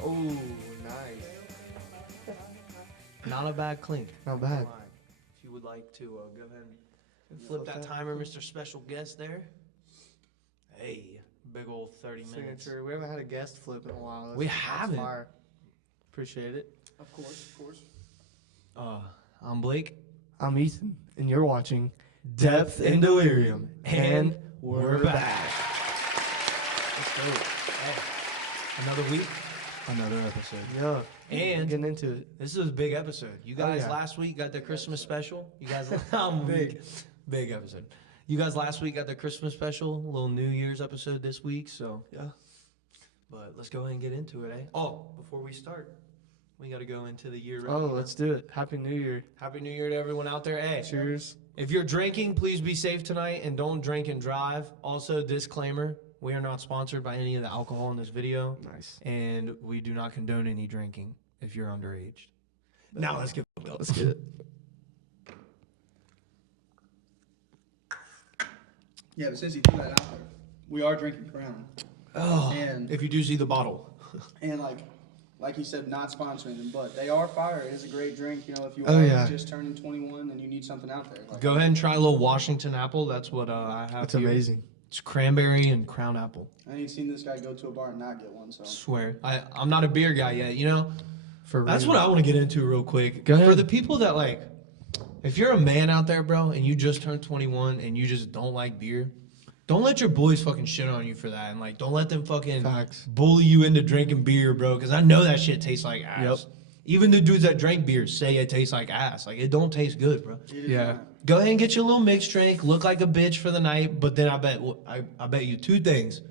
Oh, nice. Not a bad clink. Not bad. If you would like to go ahead and flip that timer, Mr. Special Guest there. Hey, big old 30 minutes. Signature. We haven't had a guest flip in a while. We haven't. Fire. Appreciate it. Of course, of course. I'm Blake. I'm Ethan, and you're watching Depth and Delirium. And we're back. Let's go. Hey, another week, another episode. Yeah. And getting into it. This is a big episode. You guys yeah. last week got the Christmas special. You guys, big episode. You guys last week got the Christmas special, a little New Year's episode this week. So yeah, but let's go ahead and get into it, eh? Oh, before we start, we got to go into the year. Oh, let's do it. Happy New Year. Happy New Year to everyone out there. Hey, Cheers. if you're drinking, please be safe tonight and don't drink and drive. Also, disclaimer: we are not sponsored by any of the alcohol in this video. Nice. And we do not condone any drinking if you're underage. Now let's get it. Yeah, but since you threw that out there, we are drinking Crown. Oh, And- if you do see the bottle. And like you said, not sponsoring them, but they are fire. It is a great drink. You know, if you Oh, are yeah. just turning 21 and you need something out there. Like, Go ahead and try a little Washington apple. That's what I have That's here. amazing. It's cranberry and crown apple. I ain't seen this guy go to a bar and not get one. So Swear. I'm not a beer guy yet, you know? For That's real. what I want to get into real quick. Go ahead. For the people that like, if you're a man out there, bro, and you just turned 21 and you just don't like beer, don't let your boys fucking shit on you for that. And like, don't let them fucking Facts. bully you into drinking beer, bro. Because I know that shit tastes like ass. Yep. Even the dudes that drink beer say it tastes like ass. Like, it don't taste good, bro. it is Yeah. not. Go ahead and get your little mixed drink. Look like a bitch for the night. But then I bet you two things.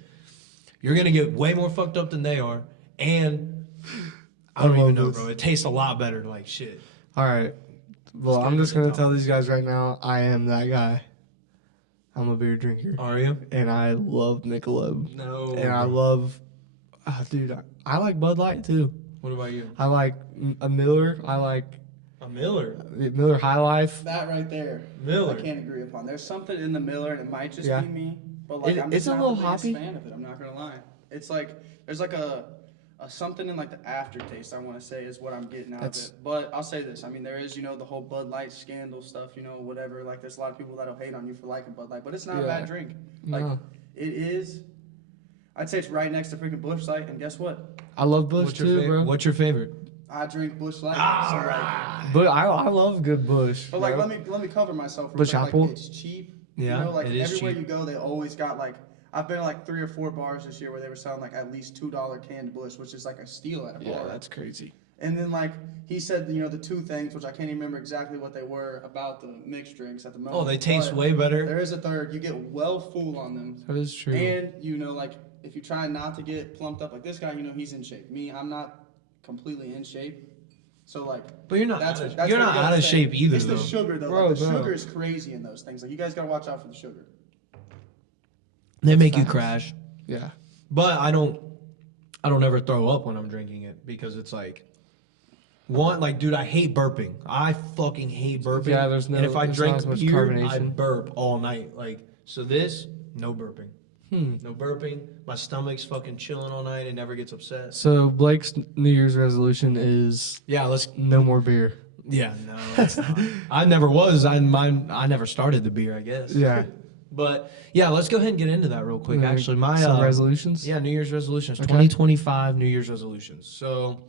You're going to get way more fucked up than they are. And I don't I even love know, this. bro. It tastes a lot better like shit. All right. Well, Let's I'm get just into going the to tell these guys right now, I am that guy. I'm a beer drinker. Are you? And I love Michelob. No. And I love, dude, I like Bud Light too. What about you? I like a Miller. I like A Miller. Miller High Life. That right there, Miller. I can't agree upon. There's something in the Miller, and it might just Yeah. be me, but like I'm It's just a not little the biggest hoppy. fan of it. I'm not gonna lie. It's like there's like a something in like the aftertaste. I want to say is what I'm getting out That's- of it. But I'll say this. I mean, there is the whole Bud Light scandal stuff. Whatever. Like there's a lot of people that'll hate on you for liking Bud Light, but it's not a Yeah. bad drink. Like No. it is. I'd say it's right next to freaking Busch Light, and guess what? I love Bush What's your too, favorite? bro. What's your favorite? I drink Busch Light. so like, But I love good Bush. but like, bro. let me cover myself. real Busch quick. Apple? Like, it's cheap. Yeah, Like it is everywhere cheap. you go, they always got like. I've been to like 3 or 4 bars this year where they were selling like at least $2 canned Busch, which is like a steal at a Yeah, bar. that's crazy. And then like he said, the two things which I can't even remember exactly what they were about the mixed drinks at the moment. Oh, they taste but way better. There is a third. You get well full on them, That is true. and like if you try not to get plumped up like this guy, he's in shape. Me, I'm not completely in shape. So like, But you're not that's out what, of, that's you're what not you gotta out of say. shape either, It's though. the sugar though. Bro, Like, the no. sugar is crazy in those things. Like you guys gotta watch out for the sugar. They make you Facts. crash. Yeah. But I don't ever throw up when I'm drinking it because it's like, one, like, dude, I hate burping. I fucking hate burping. Yeah, there's and if I there's drink not as much beer, I carbonation. burp all night. Like, so this, no burping. Hmm. No burping. My stomach's fucking chilling all night. It never gets upset. So Blake's New Year's resolution is Yeah, let's. no more beer. Yeah, no, it's not. I never was. I never started the beer, I guess. Yeah. But yeah, let's go ahead and get into that real quick. Yeah, Actually, my some resolutions. Yeah, New Year's resolutions. Okay. 2025 New Year's resolutions. So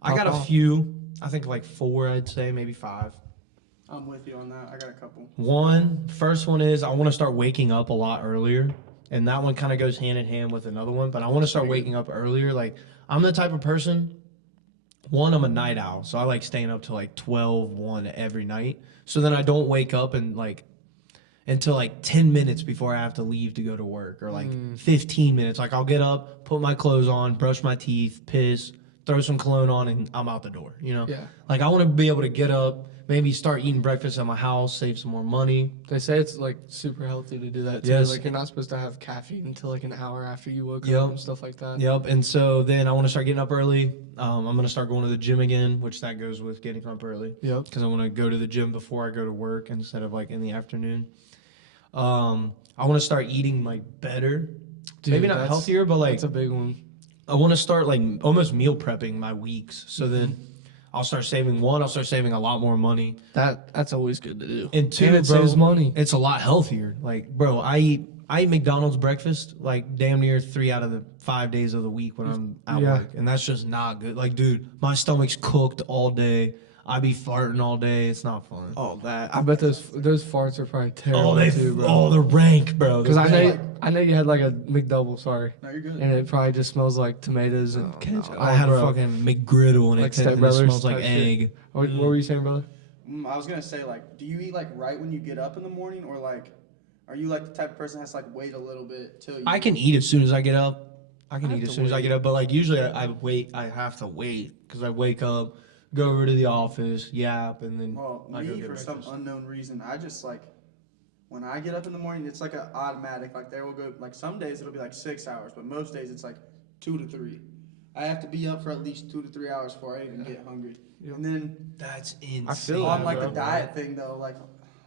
I got a Pop off. few. I think like 4, I'd say, maybe 5. I'm with you on that. I got a couple. First one is I want to start waking up a lot earlier. And that one kind of goes hand in hand with another one. But I want to start waking up earlier. Like, I'm the type of person, one, I'm a night owl. So I like staying up till like 12, 1 every night. So then I don't wake up and like until like 10 minutes before I have to leave to go to work, or like 15 minutes. Like, I'll get up, put my clothes on, brush my teeth, piss, throw some cologne on, and I'm out the door, Yeah. Like, I want to be able to get up, maybe start eating breakfast at my house, save some more money. They say it's like super healthy to do that too. Yes. Like you're not supposed to have caffeine until like an hour after you woke Yep. up and stuff like that. Yep. And so then I want to start getting up early. I'm going to start going to the gym again, which that goes with getting up early. Yep. Because I want to go to the gym before I go to work instead of like in the afternoon. I want to start eating like better. Dude, Maybe not that's- healthier, but like That's a big one. I want to start like almost meal prepping my weeks. So then I'll start saving I'll start saving a lot more money. That's always good to do. And two, it bro, saves money. it's a lot healthier. Like, bro, I eat McDonald's breakfast like damn near 3 out of the 5 days of the week when I'm at Yeah. work, and that's just not good. Like, dude, my stomach's cooked all day. I be farting all day. It's not fun. Oh, that I bet those farts are probably terrible Oh, too, bro. oh, the rank, bro. Because rank. I know you had like a McDouble, sorry, No, you're good. and it probably just smells like tomatoes and ketchup. I had a bro. fucking McGriddle and Like it Step and it Brothers smells like type shit. egg. What were you saying, brother? I was gonna say, like, do you eat like right when you get up in the morning, or like, are you like the type of person that has to like wait a little bit till you? I can eat as soon as I get up. I can I eat have as to soon as I wait. get up, but like usually I wait. I have to wait because I wake up, go over to the office, yap, and then Well, I go me get for some breakfast. unknown reason, I just like when I get up in the morning, it's like an automatic. Like there will go like some days it'll be like 6 hours, but most days it's like 2 to 3. I have to be up for at least 2 to 3 hours before I even get hungry. Yep. And then That's insane. I feel on that, like bro. the diet thing though, like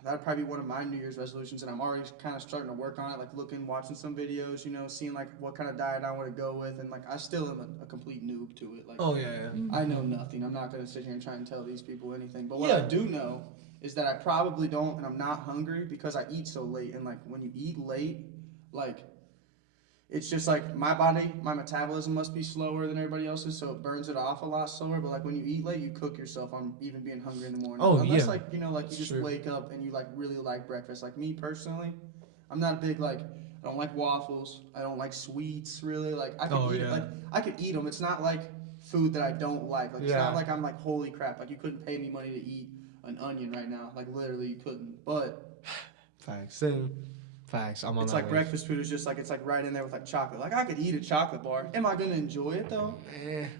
that'd probably be one of my New Year's resolutions, and I'm already kind of starting to work on it. Like looking, watching some videos, you know, seeing like what kind of diet I want to go with, and like I still am a complete noob to it. Like Oh yeah. I know nothing. I'm not gonna sit here and try and tell these people anything. But what Yeah. I do know is that I probably don't, and I'm not hungry because I eat so late. And like when you eat late, like it's just like my body, my metabolism must be slower than everybody else's, so it burns it off a lot slower. But like when you eat late, you cook yourself on even being hungry in the morning. Oh, Unless yeah. like you know, like you That's just true. wake up and you like really like breakfast. Like me personally, I'm not a big like. I don't like waffles. I don't like sweets really. Like I could eat it. Like I could eat them. It's not like food that I don't like. Like it's Yeah. not like I'm like holy crap. Like you couldn't pay me money to eat an onion right now. Like literally you couldn't. But Facts. Same. Facts. I'm on it's that like wave. breakfast food is just like it's like right in there with like chocolate. Like I could eat a chocolate bar. Am I gonna enjoy it though?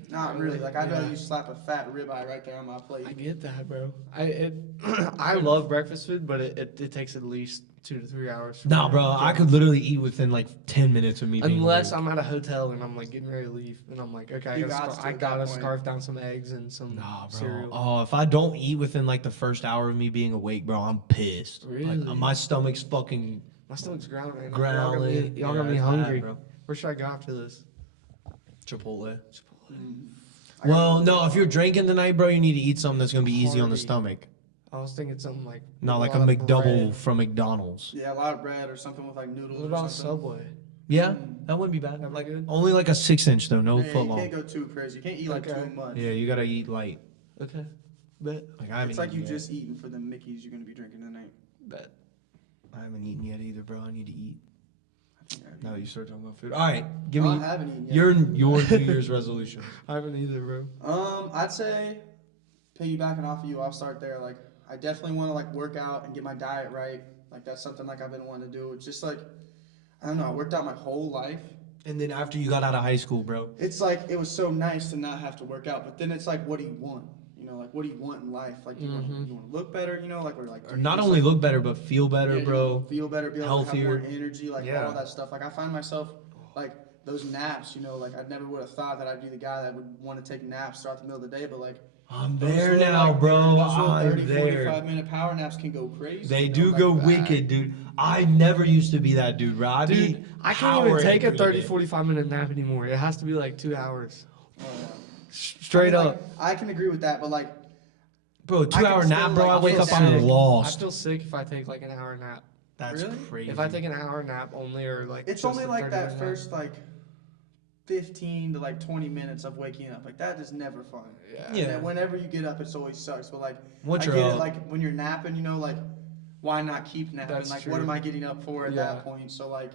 Not really. Like I'd rather you slap a fat ribeye right there on my plate. I get that, bro. I love breakfast food, but it takes at least 2 to 3 hours. for Nah, me to bro. I enjoy. could literally eat within like 10 minutes of me being Unless awake. I'm at a hotel and I'm like getting ready to leave, and I'm like, okay, You I got to at gotta that point. scarf down some eggs and some Nah, bro. cereal. Oh, if I don't eat within like the first hour of me being awake, bro, I'm pissed. Really? Like, my stomach's fucking My stomach's growling right now. growling. Y'all got me Yeah, it's hungry. bad, bro. Where should I go after this? Chipotle. I got Well, one no, more. if you're drinking tonight, bro, you need to eat something that's gonna be easy on the Hearty. stomach. I was thinking something like Not like a lot of McDouble bread. from McDonald's. Yeah, a lot of bread or something with like noodles What or about something. Subway? Yeah, that wouldn't be bad. That'd be Like good. only like a 6-inch though, no Yeah, foot you long. can't go too crazy. You can't eat like Okay. too much. Yeah, you gotta eat light. Okay. Bet. Like I haven't. It's like eaten you yet. just eating for the Mickeys you're gonna be drinking tonight. Bet. I haven't eaten yet either, bro. I need to eat. I think I Now that you start talking about food. All right, give I me haven't eaten yet. your New Year's resolution. I haven't either, bro. I'd say piggybacking off of you, I'll start there. Like, I definitely want to like work out and get my diet right. Like, that's something like I've been wanting to do. It's just like, I don't know. I worked out my whole life. And then after you got out of high school, bro. It's like it was so nice to not have to work out. But then it's like, what do you want? You know, like what do you want in life? Like, you want to look better? You know, like we're like Or not only look better, but feel better, yeah, bro. feel better, be able to have more Healthier. energy, like Yeah. all that stuff. Like I find myself like those naps. You know, like I never would have thought that I'd be the guy that would want to take naps throughout the middle of the day. But like I'm those there little, now, like, bro. those little I'm 30, there. 45-minute power naps can go crazy. They you know, do like go that. wicked, dude. I never used to be that dude, bro. I Dude, be I can't even take a powering 30, through 45 minute nap anymore. It has to be like 2 hours. Oh, yeah. Straight I mean, up. like, I can agree with that, but like Bro, I can 2-hour nap, still, bro. like, I wake feel up, I'm sick. I lost. feel sick if I take like an hour nap. That's Really? crazy. If I take an hour nap only, or like it's just only a like 30 that minute first like 15 to like 20 minutes of waking up. Like that is never fun. nap. And Yeah. then whenever you get up, it's always sucks. But like Once I you're get up, it, like when you're napping, you know, like why not keep napping? That's like true. what am I getting up for at Yeah. that point? So like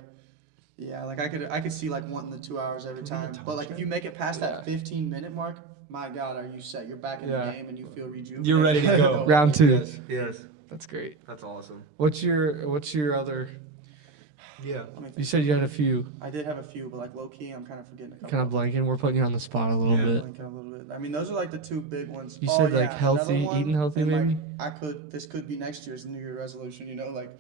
yeah, like I could see like wanting the 2 hours every Can we get a time. time But like if check? you make it past Yeah. that 15-minute mark, my God, are you set? You're back in Yeah. the game and you feel rejuvenated. You're ready to go. Round two. Yes. That's great. That's awesome. What's your other? Yeah. Let me You think. said you had a few. I did have a few, but like low key, I'm kind of forgetting a couple. Kind of blanking. We're putting you on the spot a little Yeah. bit. Blanking a little bit. I mean, those are like the two big ones. You Oh, said, yeah, like, healthy, another one, eating healthy, and, like, maybe? this could be next year's New Year resolution. You know, like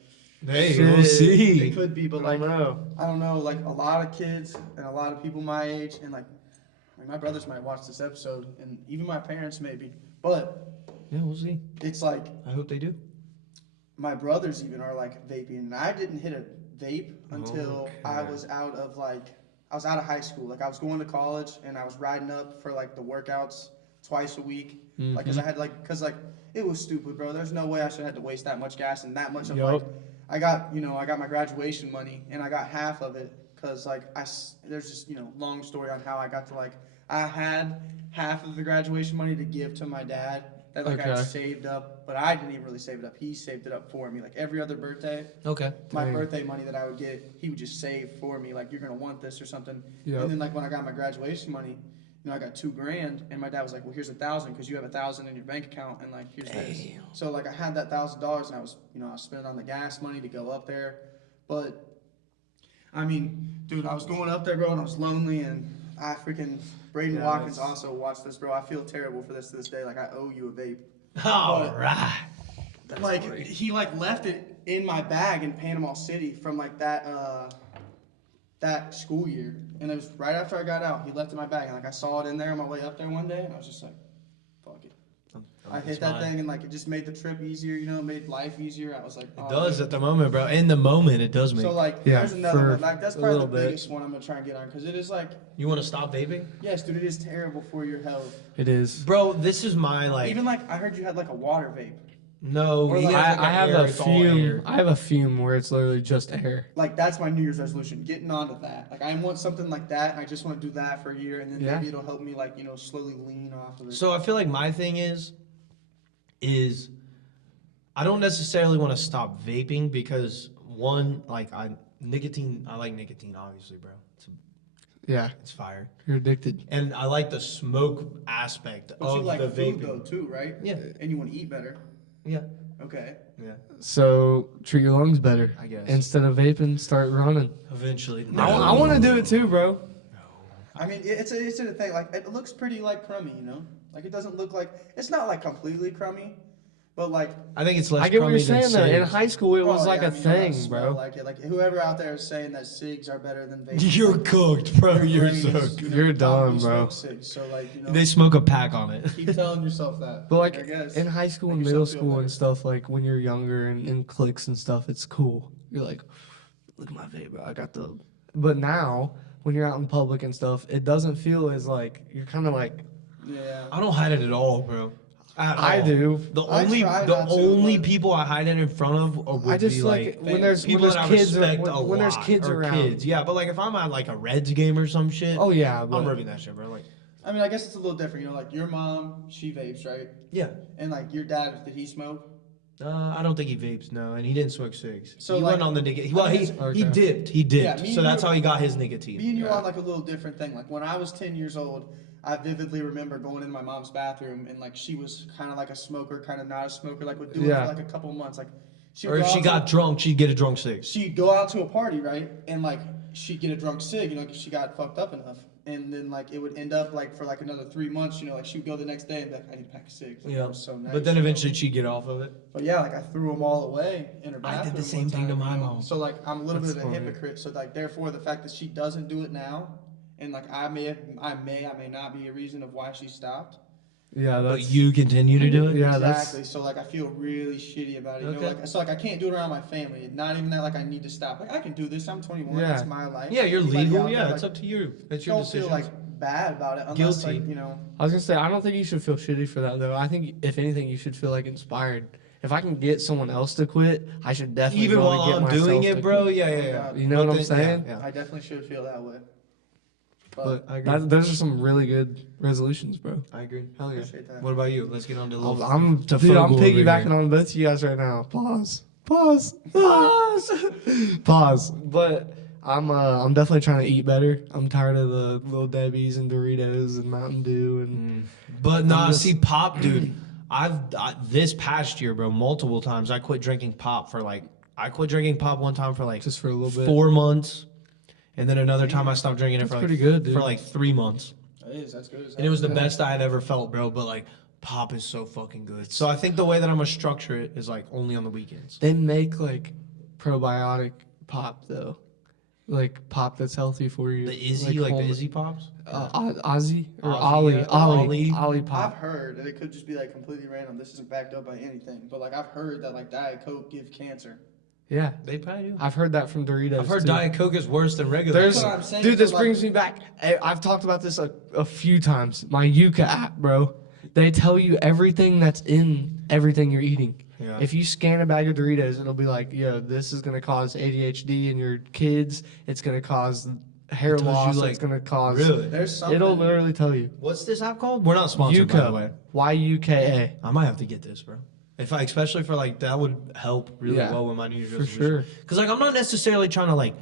Hey, we'll Shit. see. it could be, but I like don't know. I don't know, like a lot of kids and a lot of people my age, and like I mean, my brothers might watch this episode, and even my parents maybe, but Yeah, we'll see. it's like I hope they do. my brothers even are like vaping, and I didn't hit a vape until I was out of high school. Like I was going to college and I was riding up for like the workouts twice a week. Like, cause I had cause it was stupid, bro. There's no way I should have had to waste that much gas and that much of I got my graduation money and I got half of it. Cause there's just, long story on how I got to I had half of the graduation money to give to my dad that I saved up, but I didn't even really save it up. He saved it up for me. Like every other birthday, my birthday money that I would get, he would just save for me. Like, you're gonna want this or something. And then when I got my graduation money, I got $2,000, and my dad was like, "Well, here's $1,000 because you have $1,000 in your bank account, and here's this." So I had that $1,000, and I was spending on the gas money to go up there, but I mean, dude, I was going up there, bro, and I was lonely, and I freaking Braden Watkins also watched this, bro. I feel terrible for this to this day. I owe you a vape. All right. He left it in my bag in Panama City from that school year, and it was right after I got out. He left it in my bag, and I saw it in there on my way up there one day, and I was just like, "Fuck it." I hit that thing, and it just made the trip easier. It made life easier. I was like, "Oh." It does at the moment, bro. In the moment, it does make. So there's another one. That's probably the biggest one I'm gonna try and get on because it is You want to stop vaping? Yes, dude. It is terrible for your health. It is, bro. This is my Even I heard you had a water vape. No, I have a fume. I have a fume where it's literally just air. That's my New Year's resolution. Getting onto that. I want something like that. And I just want to do that for a year, and then maybe it'll help me slowly lean off of it. So I feel like my thing is I don't necessarily want to stop vaping because one, I like nicotine obviously, bro. It's fire. You're addicted. And I like the smoke aspect but of you like the food vaping though too, right? Yeah. And you want to eat better. Yeah. Okay. Yeah. So treat your lungs better. I guess. Instead of vaping, start running. Eventually. No. I want to do it too, bro. I mean, it's a thing. It looks pretty crummy, it doesn't look it's not completely crummy, but I think it's less. I get what you're crummy than saying though. In cigs. hay school, it was a it thing, doesn't bro. smell whoever out there is saying that cigs are better than vaping. You're cooked, bro. You're so cooked. You're dumb, bro. Cigs, so They smoke a pack on it. keep telling yourself that. But I guess. in high school and Make middle yourself feel school better. and stuff, when you're younger and in cliques and stuff, it's cool. You're like, look at my vape, bro. I got the. But now, when you're out in public and stuff, it doesn't feel as you're kind of Yeah. I don't hide it at all, bro. I do. The I only try not to, but- people I hide it in front of would I just be when there's people that I kids respect when there's kids or around. kids. Yeah, but if I'm at a Reds game or some shit, Oh yeah, I'm but ripping that shit, bro. I mean, I guess it's a little different. Your mom, she vapes, right? Yeah. And your dad, did he smoke? I don't think he vapes, no, and he didn't smoke cigs. So, he went on the nicotine. Well, he Okay. dipped. Yeah, me So and that's you- how he got his nicotine. Me and you are on a little different thing. When I was 10 years old, I vividly remember going in my mom's bathroom and she was kind of a smoker, kind of not a smoker. Would do it for a couple months. Or if she got drunk, she'd get a drunk cig. She'd go out to a party, right? And she'd get a drunk cig, if she got fucked up enough. And then it would end up for another 3 months, she would go the next day and be like, I need a pack of cigs. That was so nice. But then eventually she'd get off of it. But yeah, I threw them all away in her I bathroom. did the same one thing to time, my mom. So I'm a little That's bit of a funny. hypocrite. So therefore, the fact that she doesn't do it now, and I may not be a reason of why she stopped. yeah, But that's you continue to do it? Yeah, Exactly. So I feel really shitty about it. Okay. So I can't do it around my family. Not even that I need to stop. I can do this. I'm 21. Yeah. It's my life. Yeah, you're Anybody legal. out there, Yeah, it's up to you. It's your don't decision. feel bad about it unless Guilty. I was gonna say I don't think you should feel shitty for that though. I think if anything, you should feel inspired. If I can get someone else to quit, I should definitely Even really while get I'm myself doing to it, bro. quit. Yeah. You know what I'm saying? Yeah. I definitely should feel that way. But I agree. those are some really good resolutions, bro. I agree. Hell yeah. Appreciate that. What about you? Let's get on to a little. I'm to dude, I'm Fogel over piggybacking here. on both of you guys right now. Pause. Pause. But I'm definitely trying to eat better. I'm tired of the Little Debbie's and Doritos and Mountain Dew and But nah, just- see, pop, dude. This past year, bro, multiple times I quit drinking pop for I quit drinking pop one time for just for a little bit. 4 months, and then another time I stopped drinking it That's for pretty good, dude. for 3 months, That's good. and it was the best I had ever felt, bro. But pop is so fucking good. So I think the way that I'm gonna structure it is only on the weekends. They make probiotic pop though, pop that's healthy for you. The Izzy, the whole- Izzy pops. Ozzy or Ozzy, Ollie, yeah. Ollie I've pop. heard, and it could just be completely random. This isn't backed up by anything, but I've heard that Diet Coke gives cancer. Yeah, They probably do. I've heard that from Doritos. I've heard too. Diet Coke is worse than regular There's, That's Coke. what I'm saying, dude, this but, like- brings me back. I've talked about this a few times. My Yuka app, bro. They tell you everything that's in everything you're eating. Yeah. If you scan a bag of Doritos, it'll be like, yo, this is gonna cause ADHD in your kids. It's gonna cause hair It tells you, loss. like, It's gonna cause. Really? There's something. It'll literally tell you. What's this app called? We're not sponsored, by the way. Yuka. Yuka. I might have to get this, bro. If I, especially for like that would help really Yeah, well with my New Year's for resolution. sure. Because like I'm not necessarily trying to like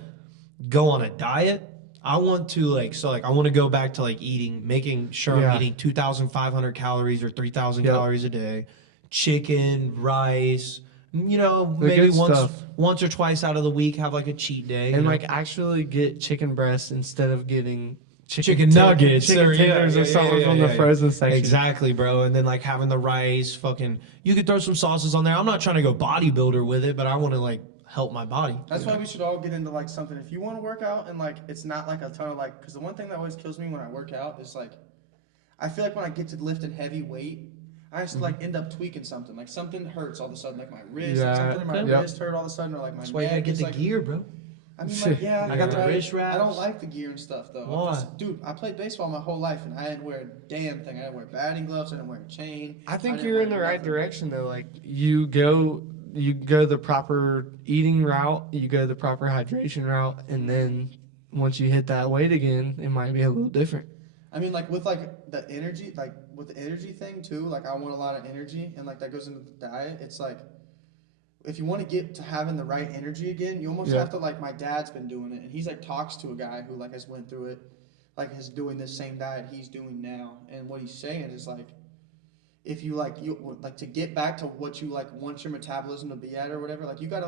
go on a diet. I want to like I want to go back to like making sure Yeah. I'm eating 2,500 calories or 3,000 Yep. calories a day, chicken, rice. You know, The maybe good once stuff. once or twice out of the week have like a cheat day. And you know? like actually get chicken breasts instead of getting Chicken nuggets chicken or tenders or something from the frozen section. Exactly, bro. And then like having the rice, fucking, you could throw some sauces on there. I'm not trying to go bodybuilder with it, but I want to like help my body. That's why we should all get into like something. If you want to work out and like it's not like a ton of like, because the one thing that always kills me when I work out is like, I feel like when I get to lifting heavy weight, I just like end up tweaking something. Like something hurts all of a sudden, like my wrist, Yeah. something in my Yep. wrist hurt all of a sudden, or like my That's why you gotta neck. get It's the like, gear, bro. I mean, like, yeah, I got the right. wrist wraps. I don't like the gear and stuff though. Why? Dude, I played baseball my whole life and I didn't wear a damn thing. I didn't wear batting gloves. I didn't wear a chain. I think didn't you're in wear the right nothing. direction though. Like you go the proper eating route, you go the proper hydration route, and then once you hit that weight again, it might be a little different. I mean, like with like the energy, like with the energy thing too. Like I want a lot of energy, and like that goes into the diet. It's like if you want to get to having the right energy again, you almost Yeah. have to like. My dad's been doing it, and he's like talks to a guy who like has went through it, like is doing this same diet he's doing now, and what he's saying is like, if you like to get back to what you like want your metabolism to be at or whatever, like you gotta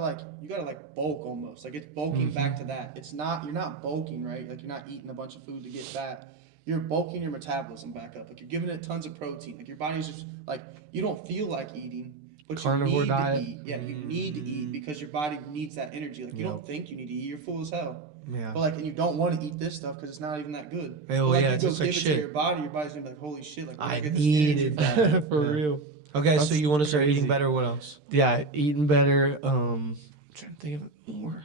bulk almost. Like it's bulking back to that. It's not you're not bulking, right? Like you're not eating a bunch of food to get fat. You're bulking your metabolism back up. Like you're giving it tons of protein. Like your body's just like you don't feel like eating, but Carnivore you need diet. to eat. Yeah, you need to eat because your body needs that energy. Like you Yep. don't think you need to eat. You're full as hell. Yeah. But like, and you don't want to eat this stuff because it's not even that good. Yeah, well, but, like, yeah, you it's go just give like it shit. to your body's gonna be like, holy shit! Like where I I get this needed energy that. For Yeah. real. Okay, so That's you want to start crazy. eating better? What else? Yeah, eating better. I'm trying to think of it more.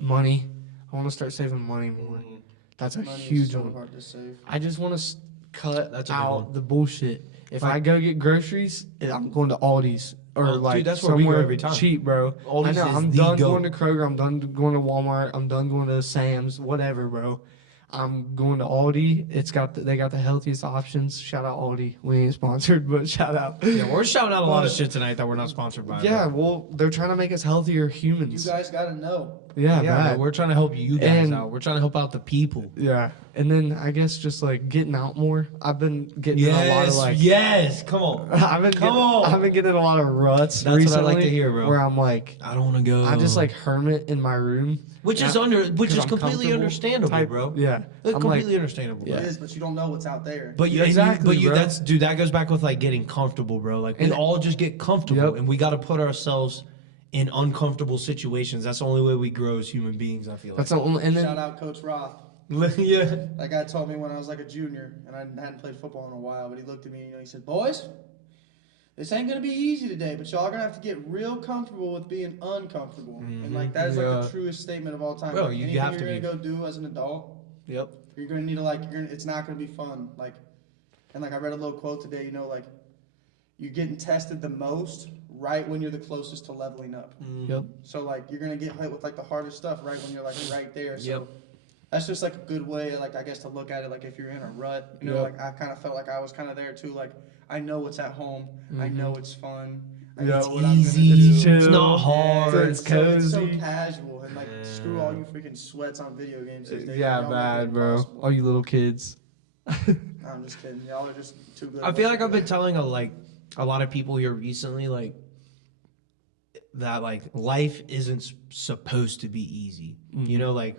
Money. I want to start saving money more. That's a Money is huge so one. hard to save. I just want to cut That's a big out one. the bullshit. If Like- I go get groceries, I'm going to Aldi's or Oh, dude, like that's where we go somewhere every time. cheap, bro. Aldi's I know. is I'm the done goat. going to Kroger. I'm done going to Walmart. I'm done going to Sam's. Whatever, bro. I'm going to Aldi. They got the healthiest options. Shout out Aldi. We ain't sponsored, but shout out. Yeah, we're shouting out a lot of shit tonight that we're not sponsored by. Yeah, well, they're trying to make us healthier You humans. guys gotta know. Yeah, yeah, bad. but we're trying to help you guys And- out. We're trying to help out the people. Yeah, and then I guess just like getting out more. I've been getting in a lot of like. yes, come on. Come on. I've been getting in a lot of ruts That's what I recently. like to hear, bro. Where I'm like, I don't want to go. I just like hermit in my room. which is 'cause completely I'm comfortable understandable, type- bro. Yeah, It's I'm completely understandable. Yeah. It is, but you don't know what's out there. But you, Yeah, exactly, bro. that's dude. That goes back with like getting comfortable, bro. Like we And- all just get comfortable, Yep. and we got to put ourselves in uncomfortable situations. That's the only way we grow as human beings. I feel That's like. the only. And Shout then out Coach Roth. yeah. That guy told me when I was like a junior and I hadn't played football in a while, but he looked at me, he said, "Boys, this ain't gonna be easy today, but y'all are gonna have to get real comfortable with being uncomfortable." And like that is like Yeah. the truest statement of all time. Bro, Like, you anything have you're to gonna go do as an adult, yep. you're gonna need to it's not gonna be fun. Like, and like I read a little quote today, like you're getting tested the most right when you're the closest to leveling up. Yep. So like you're gonna get hit with like the hardest stuff right when you're like right there. So Yep. that's just like a good way, like I guess, to look at it. Like if you're in a rut, Yep. like I kind of felt like I was kind of there too. Like I know what's at home. I know it's fun. I Yeah, know it's what I'm gonna easy. do. It's chill. It's not hard. It's It's so cozy. casual and like screw all you freaking sweats on video games. these days. Yeah, Y'all make it bad, bro. impossible. All you little kids. I'm just kidding. Y'all are just too good. I at feel what like you I've do. been telling a lot of people here recently, like that, like life isn't supposed to be easy. You know, like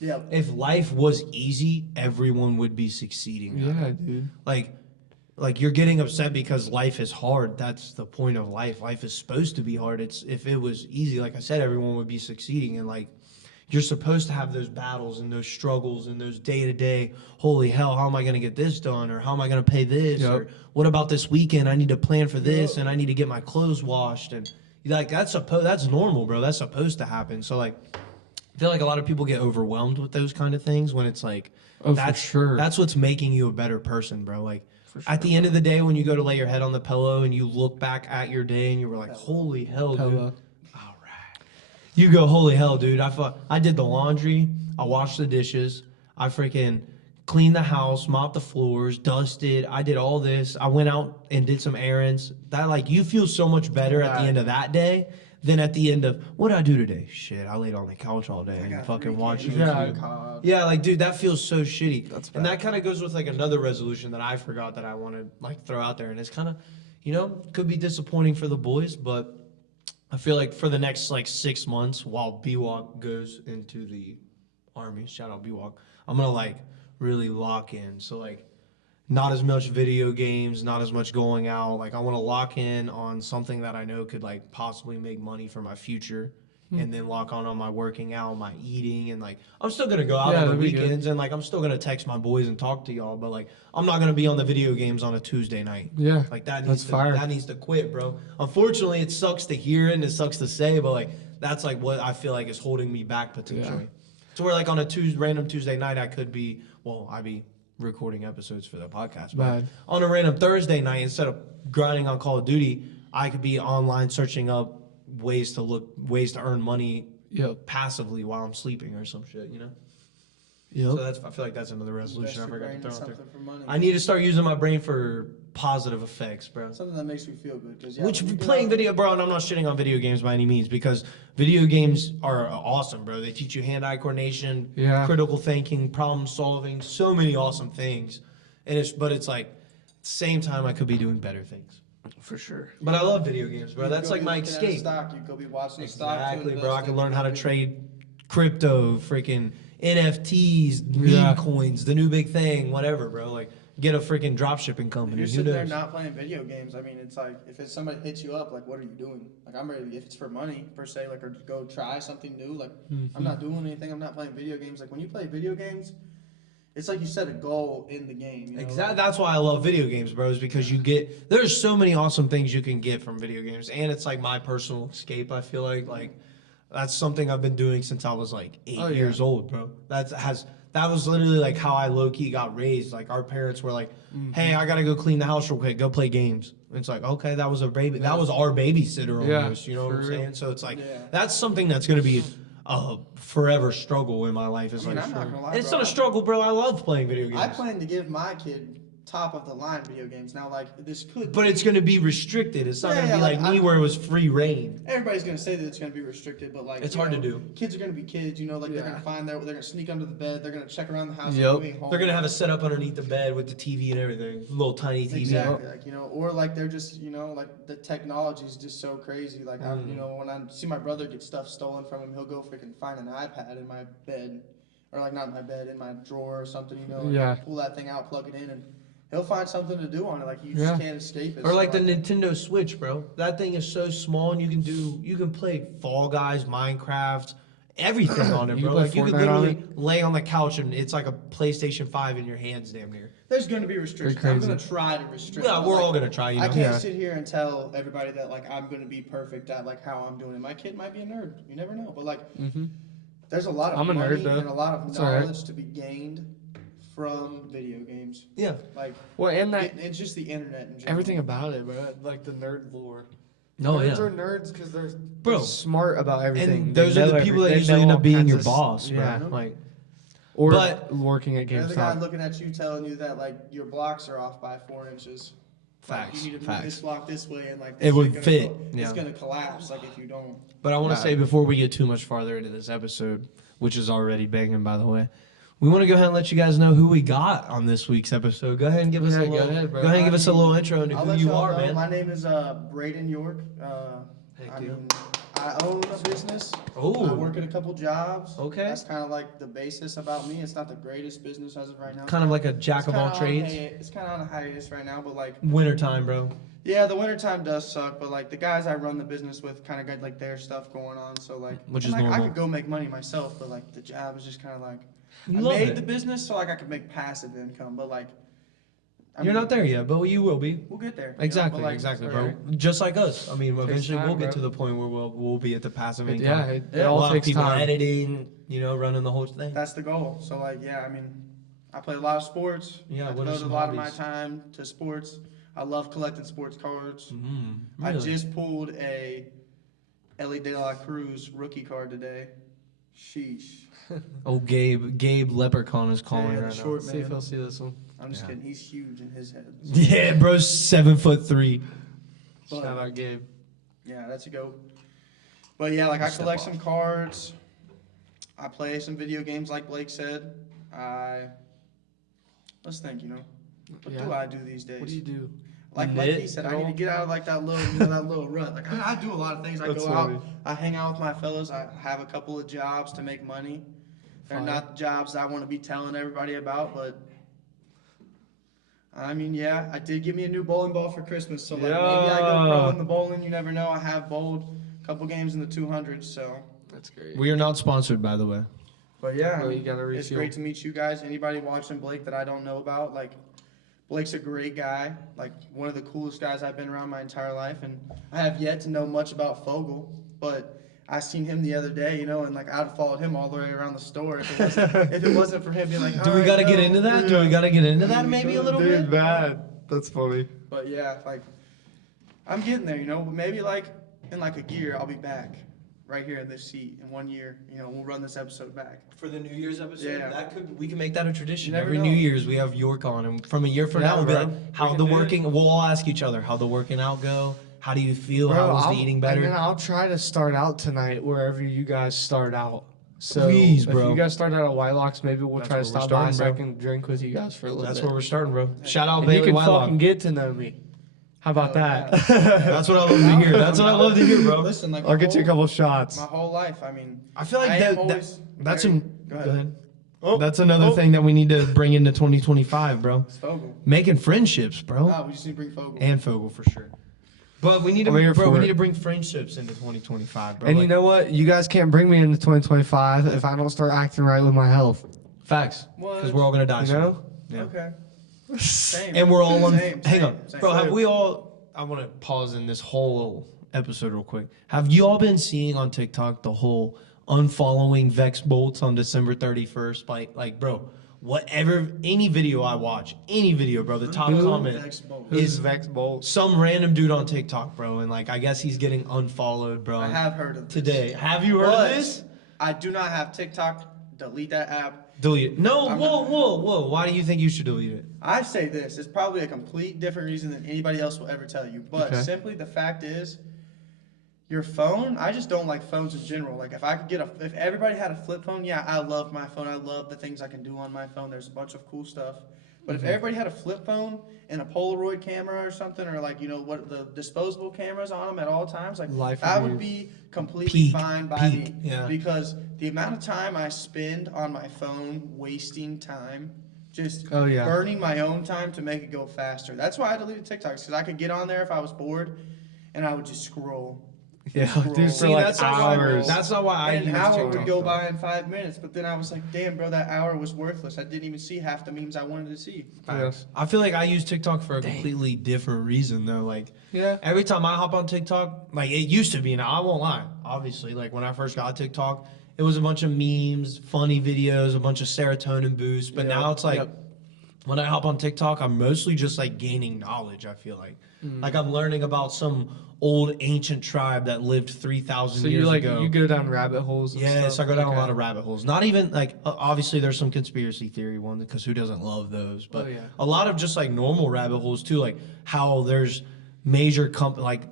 Yeah. if life was easy, everyone would be succeeding. at it. Yeah, dude. Like you're getting upset because life is hard. That's the point of life. Life is supposed to be hard. If it was easy, like I said, everyone would be succeeding. And like you're supposed to have those battles and those struggles and those day to day. Holy hell, how am I going to get this done? Or how am I going to pay this? Yep. Or what about this weekend? I need to plan for this, Yep. and I need to get my clothes washed. And Like that's normal, bro. That's supposed to happen. So like, I feel like a lot of people get overwhelmed with those kind of things when it's like, for sure. that's what's making you a better person, bro. Like For sure, at the end of the day, when you go to lay your head on the pillow and you look back at your day and you were like, holy hell, dude. Pillow. All right. You go, holy hell, dude. I did the laundry. I washed the dishes. I freaking cleaned the house, mopped the floors, dusted. I did all this. I went out and did some errands. That like you feel so much better at the end of that day than at the end of what did I do today? Shit, I laid on the couch all day and fucking watched YouTube. Yeah, like dude, that feels so shitty. That's bad. And that kind of goes with like another resolution that I forgot that I want to like throw out there, and it's kind of, you know, could be disappointing for the boys, but I feel like for the next like 6 months while BWalk goes into the Army, shout out BWalk, I'm gonna like really lock in. So like not as much video games, not as much going out. Like I want to lock in on something that I know could like possibly make money for my future, and then lock on my working out, my eating, and like I'm still gonna go out on the weekends and like I'm still gonna text my boys and talk to y'all, but like I'm not gonna be on the video games on a Tuesday night. Yeah, like that needs to quit, bro. Unfortunately, it sucks to hear it and it sucks to say, but like that's like what I feel like is holding me back potentially. Yeah. So where like on a random Tuesday night I could be, well, I'd be recording episodes for the podcast. But on a random Thursday night, instead of grinding on Call of Duty, I could be online searching up ways to earn money passively while I'm sleeping or some shit, you know? So I feel like that's another resolution I forgot to throw out there. I need to start using my brain for positive effects, bro. Something that makes me feel good. Playing video, bro, and I'm not shitting on video games by any means, because video games are awesome, bro. They teach you hand-eye coordination, critical thinking, problem solving, so many awesome things. But it's like, at the same time, I could be doing better things. For sure. But I love video games, bro. That's like my escape. You go be watching stock. Exactly, bro. I can learn how to trade crypto, freaking NFTs, meme coins, the new big thing, whatever, bro. Like, get a freaking drop shipping company. If you're sitting there not playing video games, I mean, it's like, if somebody hits you up, like, what are you doing? Like, I'm ready, if it's for money, per se, like, or to go try something new, like, I'm not doing anything, I'm not playing video games. Like, when you play video games, it's like you set a goal in the game. You know? Exactly. That's why I love video games, bro, is because there's so many awesome things you can get from video games. And it's like my personal escape, I feel like. Like, that's something I've been doing since I was like 8 years old, bro. That was literally like how I low-key got raised. Like our parents were like, hey, I gotta go clean the house real quick, go play games. And it's like, okay, that was our babysitter almost, you know what I'm saying? So it's like that's something that's gonna be a forever struggle in my life. Is I'm like, not gonna lie, and it's not a struggle, bro. I love playing video games. I plan to give my kid top of the line video games. Now, like, this could but it's going to be restricted. It's not going to be like me where it was free reign. Everybody's going to say that it's going to be restricted, but like, it's hard to do. Kids are going to be kids, you know, like they're going to they're going to sneak under the bed, they're going to check around the house. They're going to have a setup underneath the bed with the TV and everything, little tiny TV. Exactly, like, you know, or like they're just, you know, like the technology is just so crazy. Like, you know, when I see my brother get stuff stolen from him, he'll go freaking find an iPad in my bed, or like not in my bed, in my drawer or something, you know, and pull that thing out, plug it in, and he'll find something to do on it. Like, you just can't escape it. Or like the Nintendo Switch, bro. That thing is so small, and you can play Fall Guys, Minecraft, everything on it, bro. Like, you can literally lay on the couch, and it's like a PlayStation 5 in your hands, damn near. There's going to be restrictions. I'm going to try to restrict. Yeah, we're all going to try, you know? I can't sit here and tell everybody that, like, I'm going to be perfect at, like, how I'm doing it. My kid might be a nerd. You never know. But, like, there's a lot of money and a lot of knowledge to be gained from video games. Yeah. Like, well, and it's just the internet in general. Everything about it, bro. Like the nerd lore. Nerds are nerds because they're smart about everything. And those are the people that usually end up being your boss, bro. Yeah. Like, or working at GameStop. The guy looking at you telling you that, like, your blocks are off by 4 inches. Facts. Like, you need to move this block this way, and like it would fit. It's gonna collapse, like, if you don't. But I want to say before we get too much farther into this episode, which is already banging, by the way, we want to go ahead and let you guys know who we got on this week's episode. Go ahead and give us a little intro into who you are, man. My name is Braden York. I own a business. Oh. I work at a couple jobs. Okay. That's kind of like the basis about me. It's not the greatest business as of right now. Kind of like a jack of all trades. It's kind of on a hiatus right now, but like wintertime, bro. Yeah, the wintertime does suck, but like the guys I run the business with kind of got like their stuff going on, so like, which is normal. I could go make money myself, but like the job is just kind of like, I made the business so like I could make passive income, but like You're not there yet, but you will be. We'll get there. you know, Exactly, but, like, exactly, right. bro. Just like us. I mean, eventually time, we'll get bro. to the point where we'll be at the passive income. Yeah, it Yeah, all We'll have takes people time. editing, running the whole thing. That's the goal. So like, yeah, I mean, I play a lot of sports. Yeah, I what are devote a some lot of my hobbies? time to sports. I love collecting sports cards. Mm-hmm. I just pulled a Ellie De La Cruz rookie card today. Sheesh. Oh, Gabe Leprechaun is calling Yeah, the right now. short See if man. he'll see this one. I'm just Yeah. kidding. He's huge in his head. Yeah, bro's 7'3". But, Shout out Gabe. yeah, that's a go. But yeah, like I Step collect off. some cards. I play some video games, like Blake said. Let's think. What do I do these days? What do you do? Like Knit he said, at I need all? to get out of like that little rut. Like I do a lot of things. I That's go funny. out, I hang out with my fellas. I have a couple of jobs to make money. They're Fire. not the jobs I want to be telling everybody about, but I mean, yeah, I did get me a new bowling ball for Christmas. So like maybe I go pro in the bowling. You never know. I have bowled a couple games in the 200s. So, That's great. We are not sponsored, by the way. but yeah, Well, you gotta it's refuel. great to meet you guys. Anybody watching Blake that I don't know about, like. Blake's a great guy, like one of the coolest guys I've been around my entire life, and I have yet to know much about Fogel, but I seen him the other day, and like I'd followed him all the way around the store if it wasn't for him being like, Do we got to get into that? Do we got to get into that maybe a little bit? bad. That's funny. But yeah, like I'm getting there, maybe like in like a year I'll be back right here in this seat. In 1 year, we'll run this episode back. For the New Year's episode, Yeah. we can make that a tradition. You never Every know. New Year's we have York on, and from a year from Yeah, now we'll be bro. like, how We the can do it. working? We'll all ask each other how the working out go. How do you feel? Bro, how was the eating better? I'll try to start out tonight wherever you guys start out. So Please, if bro. you guys start out at White Locks, maybe we'll That's try where to we're stop by starting, so I bro. can drink with you guys for a little That's bit. where we're starting, bro. Shout out And you Bailey can Whitelock. fucking get to know me. How about Oh, that? That's what I love to hear. That's what I love to hear, bro. Listen, like I'll get you a couple shots. my whole life. I mean, I feel like I am that, always that's very- an. Go Go ahead. ahead. Oh, That's another thing that we need to bring into 2025, bro. It's Fogel. Making friendships, bro. No, we just need to bring Fogel. And Fogel for sure. But we need to, I'm here bro. for We it. need to bring friendships into 2025, bro. And Like, you know what? You guys can't bring me into 2025 if I don't start acting right with my health. facts, What? because we're all gonna die. You soon. know? Yeah. Okay. Same. And we're all on. Same, Hang same, on, same. bro. Have we all? I want to pause in this whole episode real quick. Have you all been seeing on TikTok the whole unfollowing Vex Bolts on December 31st? Like, bro, whatever, any video I watch, any video, bro, the top comment Vex Bolt. Who's is Vex Bolt? some random dude on TikTok, bro, and like I guess he's getting unfollowed, bro. I have heard of this. today. Have you heard But of this? I do not have TikTok. Delete that app. Delete it. No, I'm whoa. Why do you think you should delete it? I say this. It's probably a complete different reason than anybody else will ever tell you. But Okay. simply the fact is, your phone. I just don't like phones in general. Like if I could if everybody had a flip phone, yeah, I love my phone. I love the things I can do on my phone. There's a bunch of cool stuff. But if everybody had a flip phone and a Polaroid camera or something, or like what the disposable cameras on them at all times, like Life that would would be be completely peak, fine by peak, me. yeah. Because the amount of time I spend on my phone wasting time, just Oh, yeah. burning my own time to make it go faster. That's why I deleted TikToks, because I could get on there if I was bored, and I would just scroll. Yeah, Scroll. dude, for See, like that's not why- hours. That's not why I And use an hour TikTok. would go though. by in 5 minutes, but then I was like, damn, bro, that hour was worthless. I didn't even see half the memes I wanted to see. Facts. I feel like I use TikTok for a completely different reason though. Like Yeah. every time I hop on TikTok, like it used to be, and I won't lie, obviously, like when I first got TikTok, it was a bunch of memes, funny videos, a bunch of serotonin boosts. But now it's like when I hop on TikTok, I'm mostly just like gaining knowledge, I feel like. Like I'm learning about some old ancient tribe that lived 3,000 So years you ago. you go down rabbit holes. And Yes, stuff? I go down Okay. a lot of rabbit holes. Not even like obviously there's some conspiracy theory ones because who doesn't love those? But Oh, yeah. a lot of just like normal rabbit holes too, like how there's major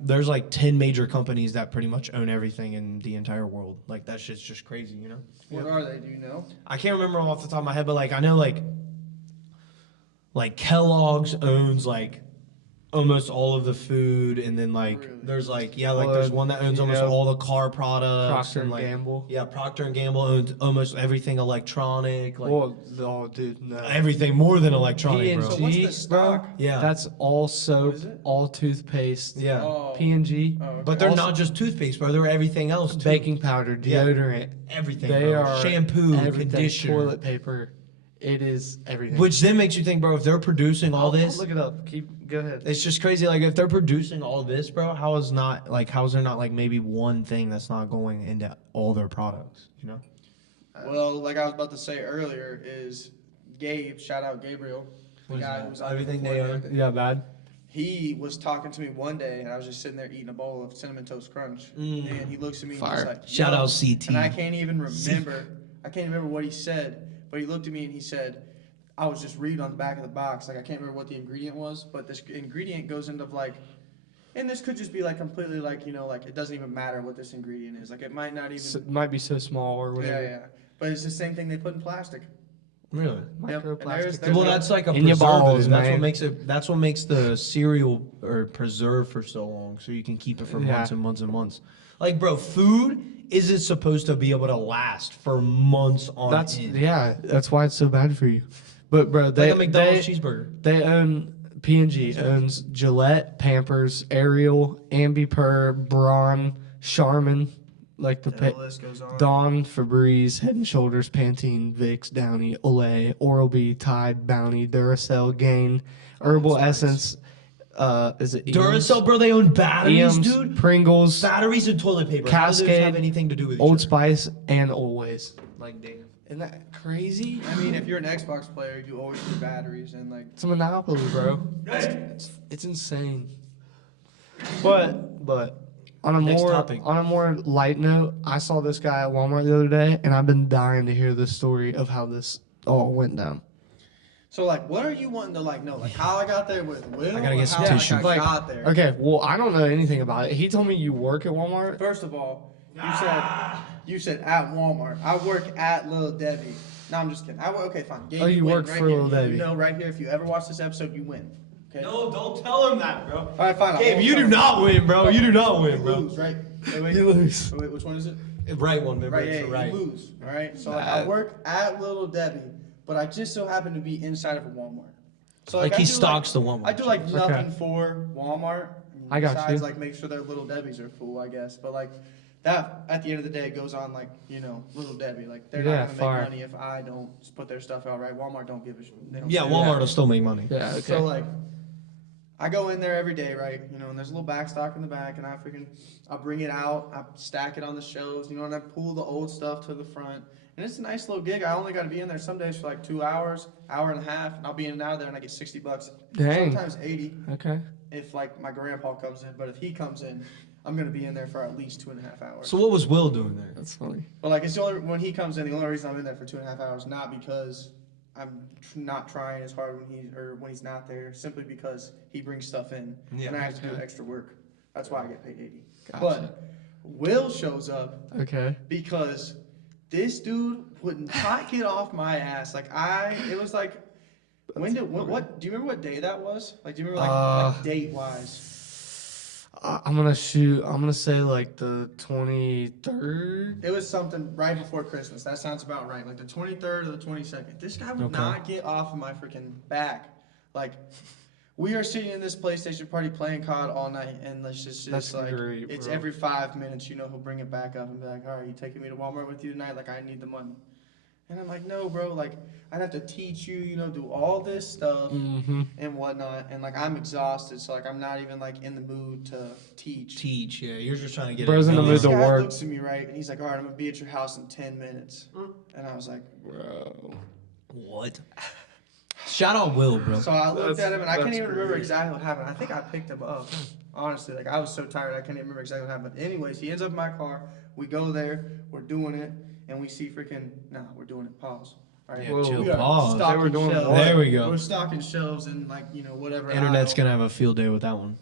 there's like 10 major companies that pretty much own everything in the entire world. Like that shit's just crazy, you know? What are they? Do you know? I can't remember them off the top of my head, but like I know like Kellogg's owns like almost all of the food, and then like Really? there's like Well, there's one that owns almost yeah. all the car products. Procter and like, Gamble. Yeah, Procter and Gamble owns almost everything electronic, like Oh, dude, no. everything more than electronic, bro. So what's the P&G, stock? Yeah. That's all soap, is it? all toothpaste. Yeah, Oh. P&G, Oh, okay. but they're Also- not just toothpaste, bro. They're everything else too. baking powder, Yeah. deodorant. Everything. They bro. are shampoo, everything. conditioner. Toilet paper. it is everything. Which then makes you think, bro, if they're producing all I'll this, look it up. Go ahead. it's just crazy. Like, if they're producing all this, bro, how is there not like maybe one thing that's not going into all their products? You know? Well, like I was about to say earlier, is Gabe, shout out Gabriel, the guy who was on Everything before they there. own. Yeah, bad. He was talking to me one day, and I was just sitting there eating a bowl of Cinnamon Toast Crunch, and he looks at me and he's Fire. like, Shout "Yo," out CT. And I can't even remember. I can't remember what he said, but he looked at me and he said, "I was just reading on the back of the box. Like I can't remember what the ingredient was, but this ingredient goes into like, and this could just be like completely like like it doesn't even matter what this ingredient is. Like it might not even. It might be so small or whatever. Yeah. But it's the same thing they put in plastic. Really? Yep, and Microplastic. there's Well, no- that's like a In your preservative. balls, That's man. what makes it. That's what makes the cereal or preserve for so long, so you can keep it for months Yeah. and months and months. Like, bro, food isn't supposed to be able to last for months on That's end. that's why it's so bad for you. But bro, Like they a McDonald's cheeseburger. they own P&G owns Gillette, Pampers, Ariel, Ambipur, Braun, Charmin, like the the list goes on. Dawn, Febreze, Head and Shoulders, Pantene, Vicks, Downy, Olay, Oral-B, Tide, Bounty, Duracell, Gain, Herbal Spice. Essence. Is it Duracell, bro, they own batteries, Eames, dude. Pringles, Batteries and toilet paper. How does this Cascade, have anything to do with each Old other? Spice, and Always. Like, damn. Isn't that crazy? I mean, if you're an Xbox player, you always need batteries and like. It's a monopoly, bro. It's insane. But on a Next topic. more light note, I saw this guy at Walmart the other day, and I've been dying to hear the story of how this all went down. So like, what are you wanting to like know? Like how I got there with Will? I gotta get or some how tissue. I got there. Okay, well I don't know anything about it. He told me you work at Walmart. First of all, you said at Walmart. I work at Little Debbie. No, I'm just kidding. Okay, fine. Gabe, Oh, you win work right for here. Little Debbie. You know, right here. If you ever watch this episode, you win. Okay. No, don't tell him that, bro. All right, fine. I Gabe, won't you tell do him. not win, bro. You do not win, You bro. lose, right? Wait, You lose. Wait, which one is it? Right one, remember? Right, It's yeah, the right. you lose. All right. So like, I work at Little Debbie, but I just so happen to be inside of a Walmart. So Like, I he do, stocks the Walmart. I do like Okay. nothing for Walmart. I got besides, you. like make sure their Little Debbies are full, I guess. But like that, at the end of the day, goes on like Little Debbie. Like they're Yeah, not gonna fire. make money if I don't put their stuff out right. Walmart don't give a shit. They don't Yeah, care. Walmart will still make money. Yeah, okay. So like, I go in there every day, right? And there's a little back stock in the back, and I bring it out, I stack it on the shelves, and I pull the old stuff to the front. And it's a nice little gig. I only got to be in there some days for like 2 hours, hour and a half, and I'll be in and out of there, and I get $60. Dang. Sometimes 80 Okay. if like my grandpa comes in, but if he comes in, I'm gonna be in there for at least 2.5 hours. So what was Will doing there? That's funny. But like it's the only when he comes in, the only reason I'm in there for 2.5 hours, not because I'm not trying as hard when he's not there, simply because he brings stuff in Yeah, and I have to do okay. extra work. That's why I get paid 80. Gotcha. But Will shows up Okay. because this dude would not get off my ass. Like it was like, what do you remember what day that was? Like, do you remember like date wise? I'm gonna say like the 23rd. It was something right before Christmas. That sounds about right. Like the 23rd or the 22nd. This guy would Okay. not get off of my freaking back. Like, we are sitting in this PlayStation party playing COD all night, and it's just That's like, great, it's bro. every 5 minutes, he'll bring it back up and be like, all right, you taking me to Walmart with you tonight? Like, I need the money. And I'm like, no, bro. Like, I'd have to teach you, do all this stuff Mm-hmm. and whatnot. And, like, I'm exhausted, so, like, I'm not even, like, in the mood to teach. Teach, yeah. You're just trying to get Bro's it in the done. mood This to guy work. looks at me, right, and he's like, all right, I'm going to be at your house in 10 minutes. And I was like, Bro. What? Shout out Will, bro. so I looked at him, and I can't That's even remember great. exactly what happened. I think I picked him up. Honestly, like, I was so tired, I can't even remember exactly what happened. But anyways, he ends up in my car. We go there. We're doing it. And we see we're doing it. Pause. All right. Yeah, Whoa. chill, We are pause. stocking They were doing shelves. what? There we go. We're stocking shelves and, like, whatever. Internet's aisle. gonna have a field day with that one.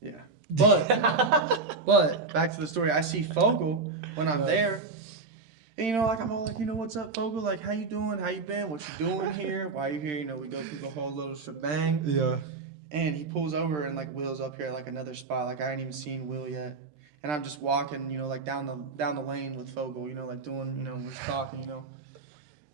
Yeah. But back to the story. I see Fogel when I'm there. And I'm all like, what's up, Fogel? Like, how you doing? How you been? What you doing here? Why you here? We go through the whole little shebang. Yeah. And he pulls over and like Will's up here at like another spot. Like I ain't even seen Will yet. And I'm just walking, like down the lane with Fogel, like doing, we're talking,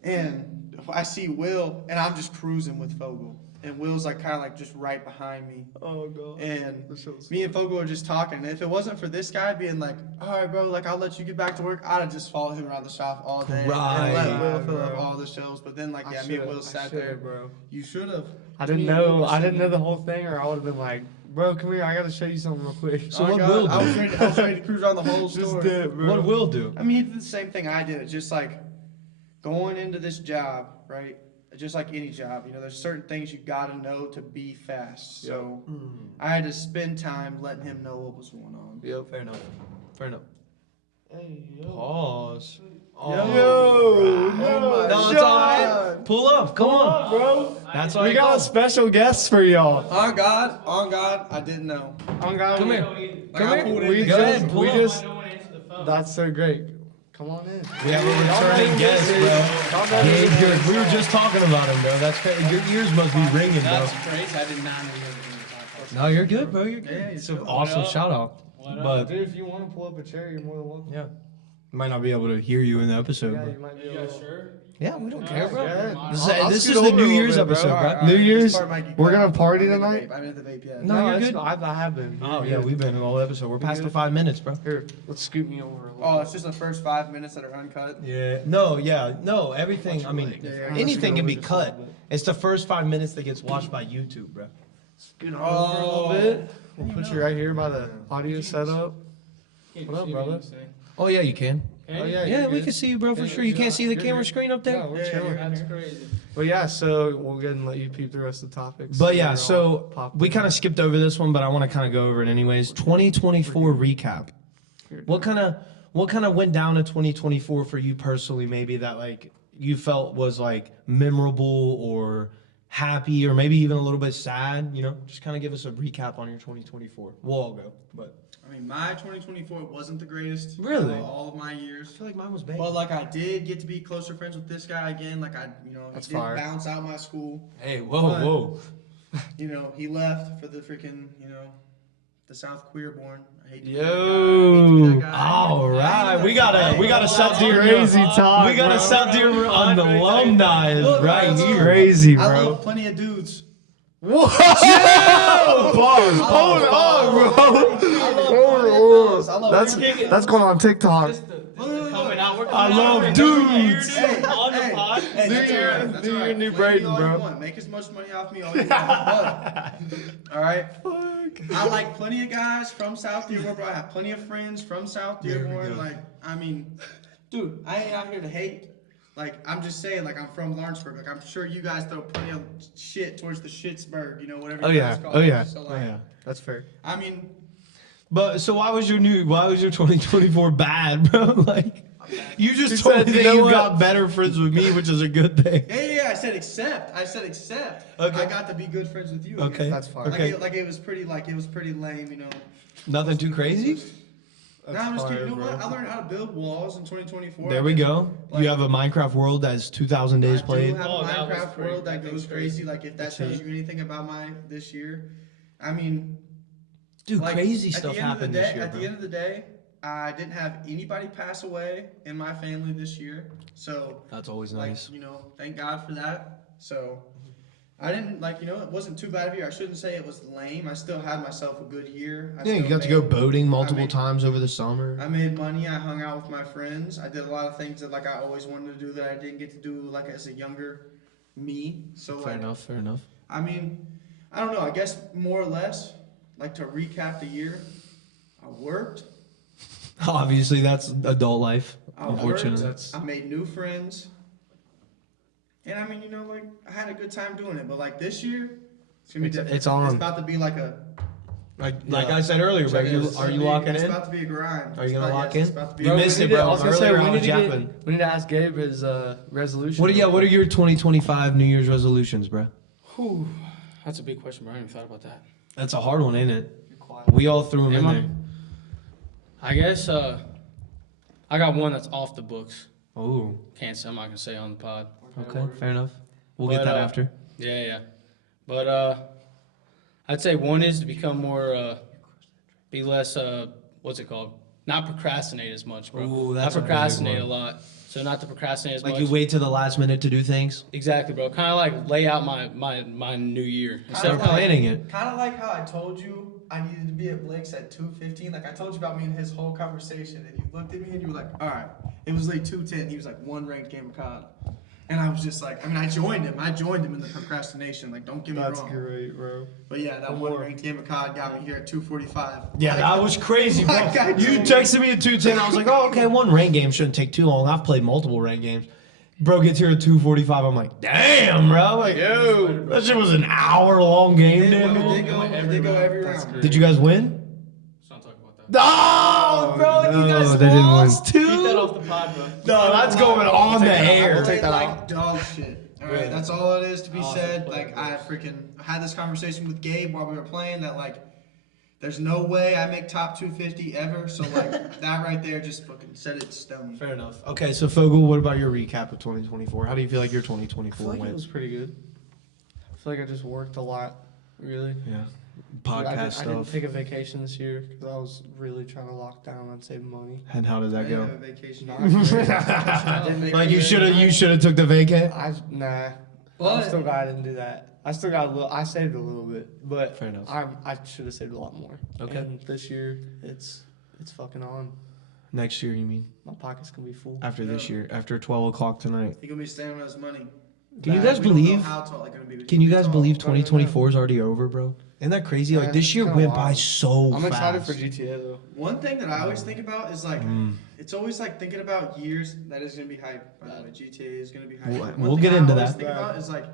And I see Will and I'm just cruising with Fogel. and Will's like kind of like just right behind me. Oh god. And This shit's me and Fogle were just talking. And if it wasn't for this guy being like, all right, bro, like I'll let you get back to work, I'd have just followed him around the shop all day Right. and let Will fill Bro. up all the shelves. But then like, I yeah, me and should've- Will I sat should've, there. bro. You should have. I didn't know the whole thing, or I would have been like, bro, come here, I gotta show you something real quick. So what Will do? I was ready to cruise around the whole Just store. did, bro. What Will do? I mean, he did the same thing I did. It's just like going into this job, right? Just like any job, you know, there's certain things you got to know to be fast. So I had to spend time letting him know what was going on. Yep. Fair enough. Fair enough. Hey, Pause. Yo, No, no, it's all right. Pull up. Come on. bro. That's all We right. got special guests for y'all. On God, I didn't know. On God, Come here. Like, I pulled in We the Go just, ahead, pull we up. just. No one answered the phone. That's so great. Come on in. We have a returning guest, bro. Gabe Good. We were just talking about him, bro. That's crazy. Your ears must be ringing, bro. That's crazy. I did not know you were doing No, you're good, bro. You're good. Yeah, It's you're an good. awesome What up? shout out. What up? But Dude, if you want to pull up a chair, you're more than welcome. yeah, might not be able to hear you in the episode, Yeah, but you might be You able guys to. sure? yeah, we don't No, care, bro. Yeah. This is, I'll this scoot is the over a New little Year's bit, bro. episode, All right, bro. all right, New this Year's, part might get we're cut. gonna party I'm in the tonight? vape. I'm in the vape yet. No, you're that's good. cool. I have been. Oh yeah, we've been in all episode. We're past the 5 minutes, bro. Here, let's scoot me over a little. Oh, it's just the first 5 minutes that are uncut. Yeah. No. Everything. I mean, Yeah, anything can be just a cut. little bit. It's the first 5 minutes that gets watched by YouTube, bro. Scoot over a little bit. We'll put you right here by the audio setup. Can't What up, see brother? anything. Oh yeah, you can. Oh Hey, yeah, Yeah, you're we good. can see you, bro, for Yeah, sure. You can't see the you're camera good. screen up there. Yeah, we're Yeah, chilling. That's crazy. But yeah, so we'll go ahead and let you peep the rest of the topics. But You're yeah, all so popped we in. kind of skipped over this one, but I want to kind of go over it anyways. 2024 recap. What kind of went down in 2024 for you personally? Maybe that like you felt was like memorable or happy or maybe even a little bit sad. You know, just kind of give us a recap on your 2024. We'll all go, but I mean, my 2024 wasn't the greatest. Really? All of my years. I feel like mine was bad. Well, like I did get to be closer friends with this guy again. Like That's he did fire. bounce out my school. Hey, whoa. You know, he left for the freaking, the South Queerborn. I hate to be Yo. that guy. All right, we got a South Deer Crazy talk. We got a bro. South Deer on alumni is Look, right look. here. Crazy, I bro. love plenty of dudes. Whoa! Bars, Hold on, bro. I love That's going on TikTok. Coming out. We're I coming out. love dudes. Hey, On the hey, pod. hey, Do that's your- all right, that's do all your right. new Blame me Braden, all bro. you want. Make as much money off me all you want. But, all right. I like plenty of guys from South Dearborn, bro. I have plenty of friends from South Dearborn. Like, I mean, dude, I ain't out here to hate. Like, I'm just saying, like, I'm from Lawrenceburg. Like, I'm sure you guys throw plenty of shit towards the Shitsburg, whatever Oh you yeah. guys call Oh it. yeah. So, Oh like, yeah. That's fair. I mean, But so why was your 2024 bad, bro? Like you just He told said, me you that know you what? got better friends with me, which is a good thing. yeah, I said except. Okay. I got to be good friends with you. Okay. Again. That's fine. Okay. Like it was pretty lame, Nothing too crazy. No, I'm just kidding. You know fire, what? bro. I learned how to build walls in 2024. There we go. You have a Minecraft world that's 2,000 days I played. do have Oh, a that was Minecraft pretty- world that that goes was crazy. Like if that That's tells it. you anything about my this year, I mean, Dude, like, crazy at stuff the end of the happened day, this year, At the bro. end of the day, I didn't have anybody pass away in my family this year, so That's always like nice. thank God for that. So I didn't it wasn't too bad of a year. I shouldn't say it was lame. I still had myself a good year. Yeah, you got to go boating multiple made- times over the summer. I made money. I hung out with my friends. I did a lot of things that like I always wanted to do that I didn't get to do like as a younger me. So Fair like enough. I mean, I don't know. I guess more or less, like to recap the year, I worked. Obviously, that's adult life. I Unfortunately, worked. I made new friends. And I mean, I had a good time doing it. But like this year, it's gonna be different. it's on. It's about to be like a. like I said earlier, bro. Are you locking It's in? about to be a grind. Are you It's gonna about- lock yes, in? It's about to be You a missed grind. it, bro. I was gonna say Earlier I we was need, yapping. we need to ask Gabe his resolution. What are your 2025 New Year's resolutions, bro? Whew. That's a big question, bro. I haven't even thought about that. That's a hard one, ain't it? We all threw them in Am I? there. I guess I got one that's off the books. Oh, I'm not gonna say on the pod. okay, fair enough. We'll get But, that after. Yeah. But I'd say one is to become more, be less, what's it called? Not procrastinate as much, bro. Ooh, I that's a big procrastinate one. a lot. So not to procrastinate as Like much. you wait to the last minute to do things. Exactly, bro. Kind of like lay out my new year. Instead Start of planning it. Kind of like how I told you I needed to be at Blake's at 2:15. Like I told you about me and his whole conversation, and you looked at me and you were like, "All right." It was like 2:10. He was like, "One ranked game of COD," and I was just like, I mean, I joined him. I joined him in the procrastination. Like, don't get me That's wrong. great, bro. But yeah, that one ranked game of COD got me here at 2:45. Yeah, that was crazy, bro. Like I You told texted me at 2:10. I was like, oh, okay, one ranked game shouldn't take too long. I've played multiple ranked games. Bro gets here at 2:45. I'm like, damn, bro. Like, yo, that shit was an hour-long game, damn. It did go every round. Did you guys win? Let's not talk about that. Oh, bro, no, you guys they didn't lost Keep that too? off the pod, bro. No, that's going on the air. Played that like out. dog shit. All right, Yeah. that's all it is to be Awesome said. play, Like I bro. freaking had this conversation with Gabe while we were playing that like, there's no way I make top 250 ever. So like that right there just fucking set it in stone. Fair enough. Okay, so Fogel, what about your recap of 2024? How do you feel like your I feel 2024 like it went? was pretty good. I feel like I just worked a lot, really. Yeah. But I Podcast didn't stuff. take a vacation this year because I was really trying to lock down on saving money. And how did I that didn't go? have a vacation. Not great. Didn't make Like it you very should have took the vacay. Nah. But- I still got. I didn't do that. I still got a little. I saved a little bit, but Fair enough. I should have saved a lot more. Okay. And this year, it's fucking on. Next year, you mean? My pocket's gonna be full. After this year, after 12 o'clock tonight. He gonna be staying on his money. Can you That guys we don't know believe? how tall they're gonna be. Can you guys Tall. believe I don't know. 2024 is already over, bro? Isn't that crazy? Like Yeah, this year it's kinda went by wild. so I'm fast. excited for GTA though. One thing that I always think about is like, Mm. it's always like thinking about years. That is gonna be hype. By the way, GTA is gonna be hype. We'll- One we'll thing get I into always that. Think about is like,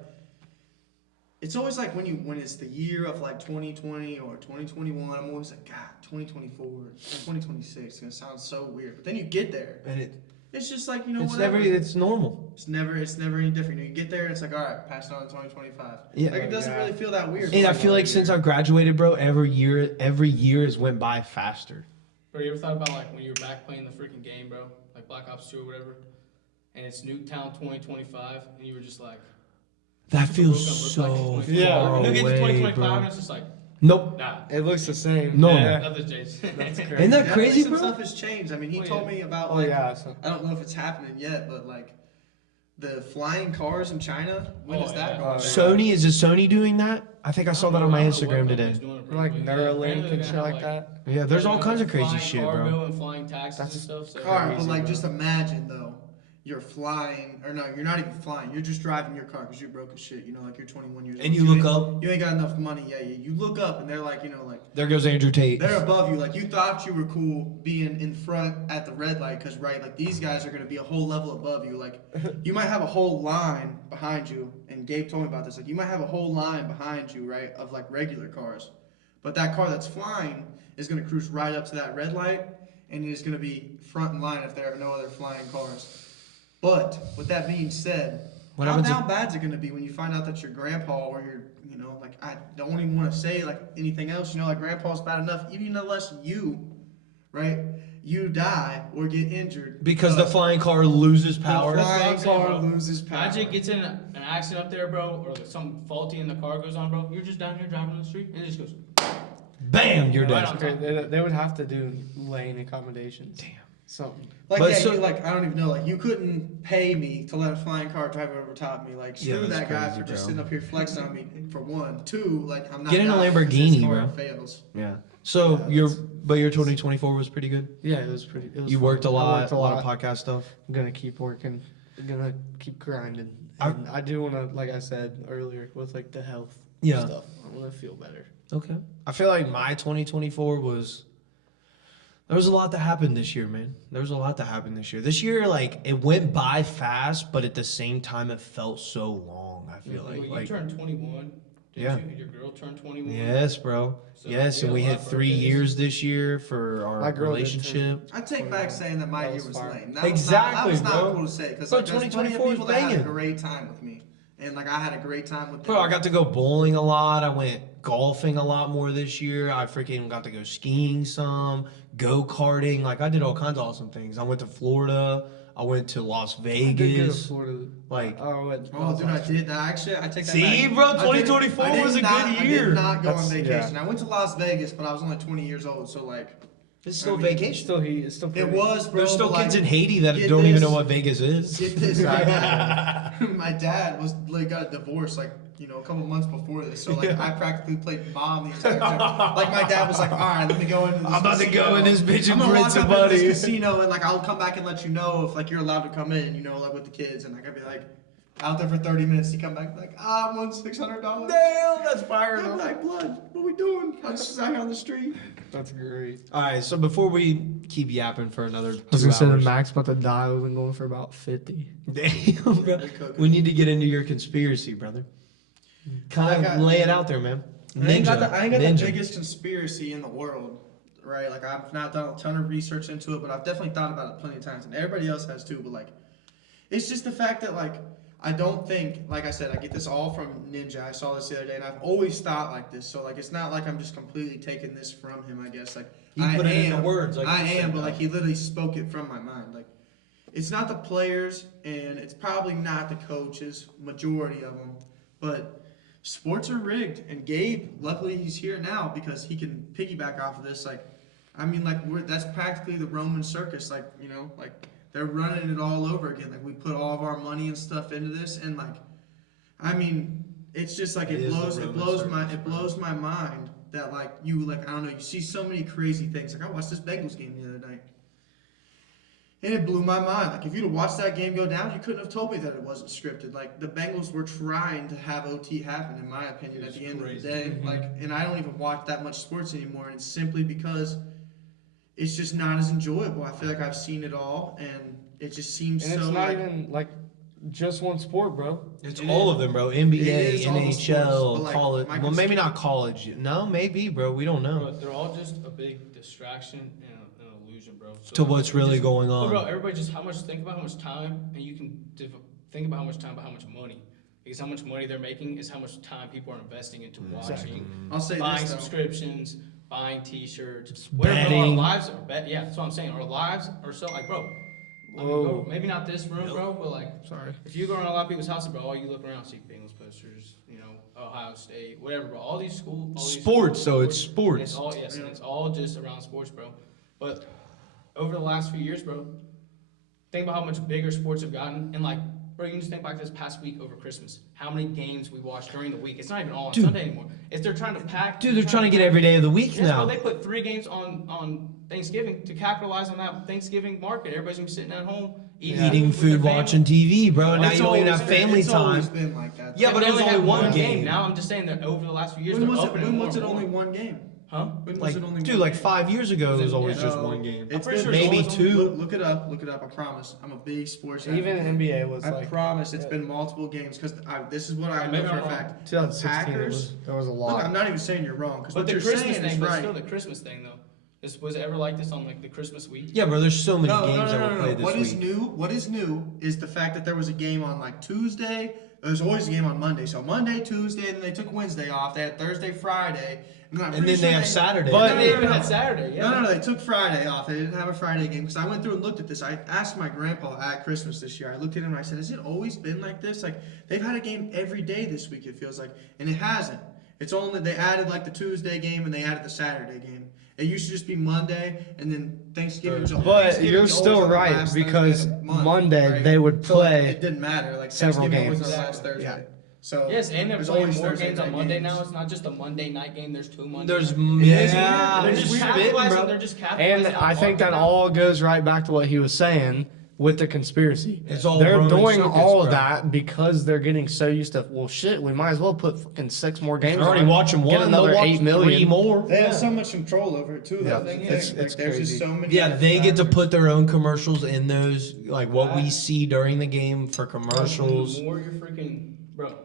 it's always like when it's the year of like 2020 or 2021. I'm always like, God, 2024, 2026. It's gonna sound so weird. But then you get there, And it's just like you know it's whatever. it's normal. It's never any different. You get there, it's like, all right, pass it on to 2025. Yeah. Like it doesn't Yeah. really feel that weird. And I feel like since I graduated, bro, every year has went by faster. Bro, you ever thought about like when you were back playing the freaking game, bro? Like Black Ops 2 or whatever? And it's Nuketown 2025, and you were just like, That what's the world feels gonna look so like in Yeah. 2024? far And you get to away, 2025, and bro. it's just like, Nope. nah. It looks the same. No. Yeah. Nothing's changed. That's crazy. Isn't that Definitely crazy, some bro? stuff has changed. I mean, he Oh, told yeah. me about Oh like yeah. So, I don't know if it's happening yet, but like the flying cars in China. When Oh, is that yeah. going? down? Sony, is it Sony doing that? I think I saw that on my Instagram today. like Neuralink and shit like that. Yeah, there's all kinds of crazy flying shit, cargo bro. and flying taxis That's and stuff. So. All right, but Crazy, like bro. just imagine though, you're flying, or no, you're not even flying. You're just driving your car because you're broke as shit. You know, like you're 21 years old. And you look ain't- up, You ain't got enough money. Yeah, you look up and they're like, you know, like there goes Andrew Tate. they're above you. Like you thought you were cool being in front at the red light because right, like these guys are gonna be a whole level above you. Like you might have a whole line behind you, and Gabe told me about this. Like you might have a whole line behind you, right, of like regular cars, but that car that's flying is gonna cruise right up to that red light, and it is gonna be front in line if there are no other flying cars. But with that being said, What how happens if- down bad's it gonna be when you find out that your grandpa or your, you know, like I don't even want to say like anything else, you know, like grandpa's bad enough, even unless you, right, you die or get injured Because the flying car loses the power. That's what flying I'm saying, car bro. loses power. Imagine gets in an accident up there, bro, or something faulty in the car goes on, bro. You're just down here driving on the street, and it just goes. Bam, you're Right dead. on Okay, they would have to do lane accommodations. Damn. Something. Like But yeah, so- you, like I don't even know, like you couldn't pay me to let a flying car drive over top of me. Like Yeah, screw that's that guy crazy, for just bro. sitting up here flexing on me. For one, two, like I'm not. Get in a down because his Lamborghini, car bro. Fails. Yeah. So Yeah, your 2024 was pretty good. Yeah, it was pretty. It was You fun. worked a I lot, worked a lot of podcast stuff. I'm gonna keep working. I'm gonna keep grinding. I- And I do wanna, like I said earlier, with like the health Yeah. stuff. I wanna feel better. Okay. I feel like my 2024 was. There was a lot that happened this year, man. There was a lot that happened this year. This year, like, it went by fast, but at the same time, it felt so long. I feel Well, you like turned 21. Didn't Yeah. You? Your girl turned 21. yes, bro. So Yes, and had we a lot hit of 3 birthdays. years this year for our My girl did too. relationship. I take back saying that my That year was was fire. lame. That Exactly, was not bro. cool to say because Bro, like, there's plenty of 2024 was people that had a banging. great time with me, and like I had a great time with them. Bro, I got to go bowling a lot. I went golfing a lot more this year. I freaking got to go skiing some, go karting. Like I did all kinds of awesome things. I went to Florida. I went to Las I did go to Vegas. Florida. Like, Oh, Oh, dude, I did that. Actually, I take that See, back. bro, I did- 2024 I did was a not- good I year. did not go on That's- vacation. yeah. I went to Las Vegas, but I was only 20 years old, so like, It's still I mean, vacation. It's still It was, bro. There's still but, kids like, in Haiti that get don't even this- know what Vegas is. Get this, my dad was like got divorced like a couple months before this, so like I practically played mom the entire time. Like my dad was like, all right, let me go into this. I'm about to go in this bitch I'm and gonna grit walk some up into this money. casino and like I'll come back and let you know if like you're allowed to come in, like with the kids, and like I'd be like out there for 30 minutes. He come back like, I won $600. Damn, that's fire. I'm like, blood, what we doing? I just was out here on the street. That's great. All right, so before we keep yapping for another 2 I was gonna say the hours, max about to die. We've been going for about 50. damn, bro, we need to get into your conspiracy, brother. Kind of lay it out there, man. I ain't got Ninja. the biggest conspiracy in the world, right? Like I've not done a ton of research into it, but I've definitely thought about it plenty of times, and everybody else has too. But like, it's just the fact that like I don't think, like I said, I get this all from Ninja. I saw this the other day, and I've always thought like this. So like, it's not like I'm just completely taking this from him. I guess like He I put it am, into words, like I you am, said, but though. like he literally spoke it from my mind. Like, it's not the players, and it's probably not the coaches, majority of them, but sports are rigged, and Gabe, luckily he's here now because he can piggyback off of this. Like, I mean, like that's practically the Roman circus. Like, like they're running it all over again. Like we put all of our money and stuff into this, and like, I mean, it's just like It it is the blows Roman circus, bro. my mind that like I don't know, you see so many crazy things. Like I watched this Bengals game the other night. And it blew my mind. Like, if you'd have watched that game go down, you couldn't have told me that it wasn't scripted. Like, the Bengals were trying to have OT happen, in my opinion, at the end of the day. Like, and I don't even watch that much sports anymore, and it's simply because it's just not as enjoyable. I feel like I've seen it all, and it just seems And so it's not like, even like just one sport, bro. It's It all is. of them, bro. It NBA, is all the sports, NHL, but, like, college. my Well, maybe conspira- not college. No, maybe, bro. We don't know. Bro, they're all just a big distraction and an illusion, bro. So, To like, what's really just- going But bro, on. everybody just think about how much time, and you can think about how much time, but how much money. Because how much money they're making is how much time people are investing into watching, I'll say buying this, though. subscriptions, buying T-shirts, betting. Our lives are yeah, that's what I'm saying. Our lives are so like, bro. I mean, Whoa. maybe not this room, bro, but like, Sorry. if you go around a lot of people's houses, bro, all you look around, see Bengals posters, Ohio State, whatever, bro. All these Sports, so it's and sports. it's all and it's all just around sports, bro. But over the last few years, bro, think about how much bigger sports have gotten, and like, bro, you can just think back this past week over Christmas. How many games we watched during the week? It's not even all on Dude. Sunday anymore. It's they're trying to pack. Dude, they're trying to get every day of the week Yes, now. bro, they put 3 games on Thanksgiving to capitalize on that Thanksgiving market. Everybody's gonna be sitting at home Eating with food, their family. watching TV, bro. Now It's you don't even always have been- family it's always time. been like that. Yeah, Yeah, but they it was only had one game. Now I'm just saying that over the last few years, When they're was it? opening When more was and it more. only one game? Huh? When was Like, it only dude, one like game? 5 years ago, it was Yeah. always just No, one game. It's pretty been- sure it's Maybe always two. Look it up. I promise. I'm a big sports. Even advocate. NBA was I like promise it's been multiple games because this is what I know Maybe for I'm a wrong. fact. 2016. Packers. There was a Look, lot. I'm not even saying you're wrong because But what the you're Christmas saying thing, is but right. still the Christmas thing though. Was it ever like this on like the Christmas week? Yeah, bro, there's so many No, games that were played What this is week. new? What is new is the fact that there was a game on like Tuesday. There's always a game on Monday. So Monday, Tuesday, and then they took Wednesday off. They had Thursday, Friday, and then, I'm And pretty then they sure have Saturday. But No, they no, even no. had Saturday. Yeah. No, they took Friday off. They didn't have a Friday game because I went through and looked at this. I asked my grandpa at Christmas this year. I looked at him and I said, "Has it always been like this? Like they've had a game every day this week. It feels like, and it hasn't. It's only they added like the Tuesday game and they added the Saturday game. It used to just be Monday and then Thanksgiving. But Thanksgiving you're was still always on the right, last Thursday because of the month, Monday right? they would So, like, play it didn't matter. Like several Thanksgiving was games. the last Thursday. Yeah. So Yes, and they're there's playing always more Thursday games on night Monday games. now. It's not just a Monday night game. There's 2 Monday. There's night- yeah, They're they're just just capitalizing. spitting, bro. They're just capitalizing. And on I think market that now. all goes right back to what he was saying with the conspiracy. It's all They're Roman doing circus, all bro. of that because they're getting so used to, well, shit, we might as well put fucking 6 more games They're already on, watching get one. another They'll watch 8 million. 3 more. They have so much control over it too. Yeah. Though. It's There's crazy. just so many. Yeah, other they get to factors. put their own commercials in those, like what we see during the game for Bro, commercials. The more you're freaking, bro.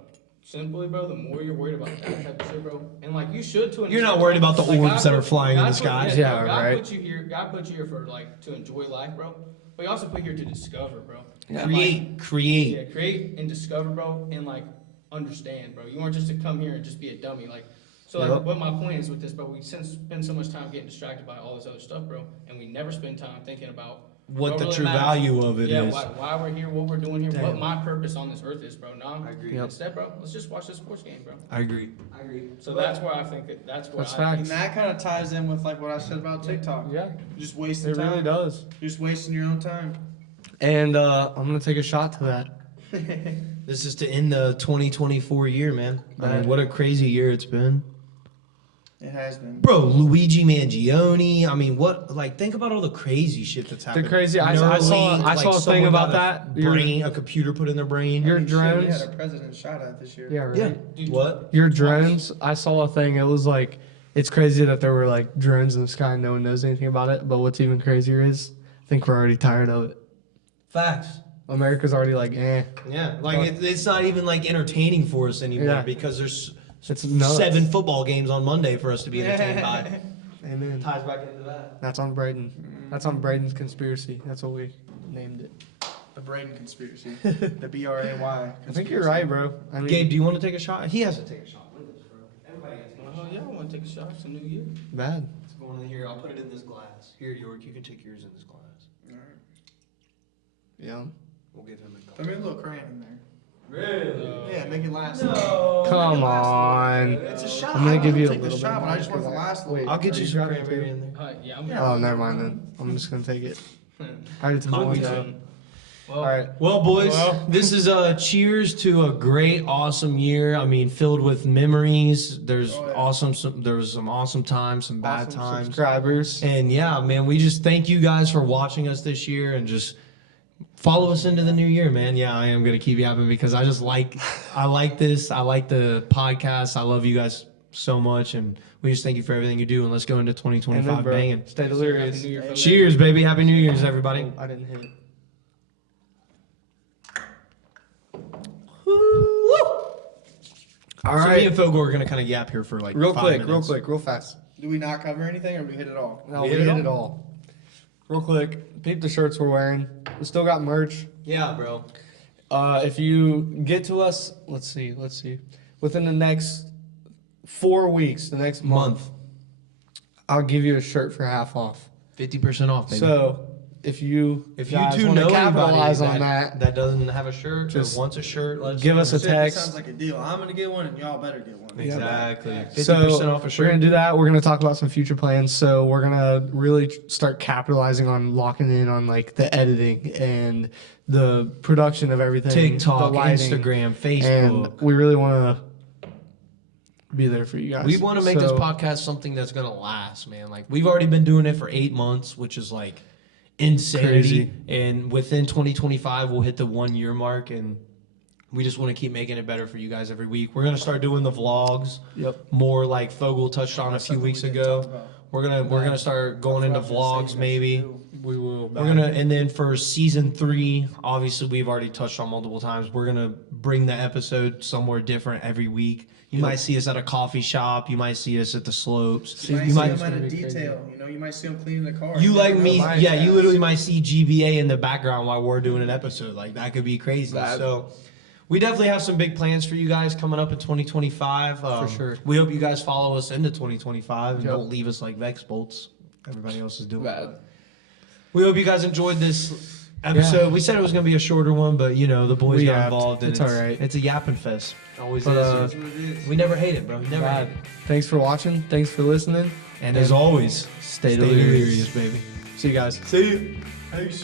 Simply, bro, the more you're worried about that type of shit, bro. And like you should too. You're not worried about the orbs that are flying in the sky. Yeah, God right. put you here. God put you here for like to enjoy life, bro. But He also put you here to discover, bro. Yeah. And, like, Create, create. Yeah, create and discover, bro, and like understand, bro. You weren't just to come here and just be a dummy, like. So like, Yep. what my point is with this, bro, we spend so much time getting distracted by all this other stuff, bro, and we never spend time thinking about what the really true matters. value of it is. Yeah, why we're here, what we're doing here, what Damn. my purpose on this earth is, bro. No, I agree. Yep. instead, bro, let's just watch this sports game, bro. I agree. So that's where I think that's where That's I fact. And that kind of ties in with like what I said about TikTok. Yeah, Just wasting it time. really does. Just wasting your own time. And I'm gonna take a shot to that. This is to end the 2024 year, man. I Right. mean, what a crazy year it's been. It has been. Bro, Luigi Mangione. I mean, what? Like, think about all the crazy shit that's happened. crazy- I saw a thing someone about got that. a computer put in their brain. Your I mean, shit, we drones. had a president shot at this year. Yeah, right. Yeah. Dude, What? Your drones. I saw a thing. It was like, it's crazy that there were like drones in the sky and no one knows anything about it. But what's even crazier is, I think we're already tired of it. Facts. America's already like, eh. Yeah. Like, it's not even like entertaining for us anymore Yeah. because there's It's nuts. 7 football games on Monday for us to be entertained by. Amen. Ties back into that. That's on Braden. That's on Braden's conspiracy. That's what we named it. The Braden conspiracy. The BRAY. I think you're right, bro. I mean, Gabe, do you want to take a shot? He has to take a shot with us, bro. Everybody has to take a shot. yeah, I want to take a shot. It's a new year. bad. It's going in here. I'll put it in this glass. Here, York, you can take yours in this glass. Yeah. We'll give him a cup. Throw me a little crayon in there. Really? Yeah, make it last. No. Come on. It's a shot. I'm gonna give you a Take the little shot, bit but I just want it to more. last. Wait. I'll get Are you you some grabbing cranberry too? in there. Yeah, I'm Oh, never mind then. I'm just gonna take it. I already told Hungry you. too. Well, All right. Well, boys, Well. this is a cheers to a great, awesome year. I mean, filled with memories. There's Oh, yeah. there was some awesome times, some bad Awesome times. subscribers. And yeah, man, we just thank you guys for watching us this year and just follow us into the new year, man. Yeah, I am gonna keep yapping because I like this. I like the podcast. I love you guys so much, and we just thank you for everything you do. And let's go into 2025 Amen, bro. banging. Stay delirious. Happy New Year, fellas. Cheers, baby. Happy New Year's, everybody. I didn't hit it. All So me right. and Fogo are gonna kind of yap here for like Real 5 quick, minutes. real fast. Do we not cover anything, or we hit it all? No, We we hit hit it it all. Real quick, peep the shirts we're wearing. We still got merch. Yeah, bro. If you get to us, let's see. Within the next 4 weeks, the next month, I'll give you a shirt for half off. 50% off, baby. So if you if you guys two wanna know capitalize anybody on that, that doesn't have a shirt Just or wants a shirt, let us give know. us a Shit, that text. sounds like a deal. I'm gonna get one, and y'all better get one. Exactly. Yeah. 50% So off a we're shirt. gonna do that. We're gonna talk about some future plans. So we're gonna really start capitalizing on locking in on like the editing and the production of everything. TikTok, the lighting, Instagram, and Facebook. we really want to be there for you guys. We want to make this So, podcast something that's gonna last, man. Like we've already been doing it for 8 months, which is like insanity. Crazy. And within 2025, we'll hit the 1 year mark, and we just want to keep making it better for you guys every week. We're gonna start doing the vlogs. Yep. More like Fogel touched on a few Something weeks we didn't talk ago. about. We're gonna start going into That's what I was vlogs gonna say maybe. next to We will. We're gonna, and then for season 3, obviously we've already touched on multiple times. We're gonna bring the episode somewhere different every week. You might see us at a coffee shop. You might see us at the slopes. You might You see might. them at a Gonna be detail. You know, you might see them cleaning the car. You like never me? know. Yeah, you literally might see GBA in the background while we're doing an episode. Like that could be crazy. That- So. We definitely have some big plans for you guys coming up in 2025. For sure. We hope you guys follow us into 2025 and Yep. don't leave us like Vex bolts. Everybody else is doing. Bad. We hope you guys enjoyed this episode. Yeah. We said it was going to be a shorter one, but you know, the boys We got yapped. involved. And It's all right. It's a yapping fest. Always But, is. That's what it is. We never hate it, bro. Never Bad. hate it. Thanks for watching. Thanks for listening. And as always, Stay delirious, delirious. baby. See you guys. See you. Peace.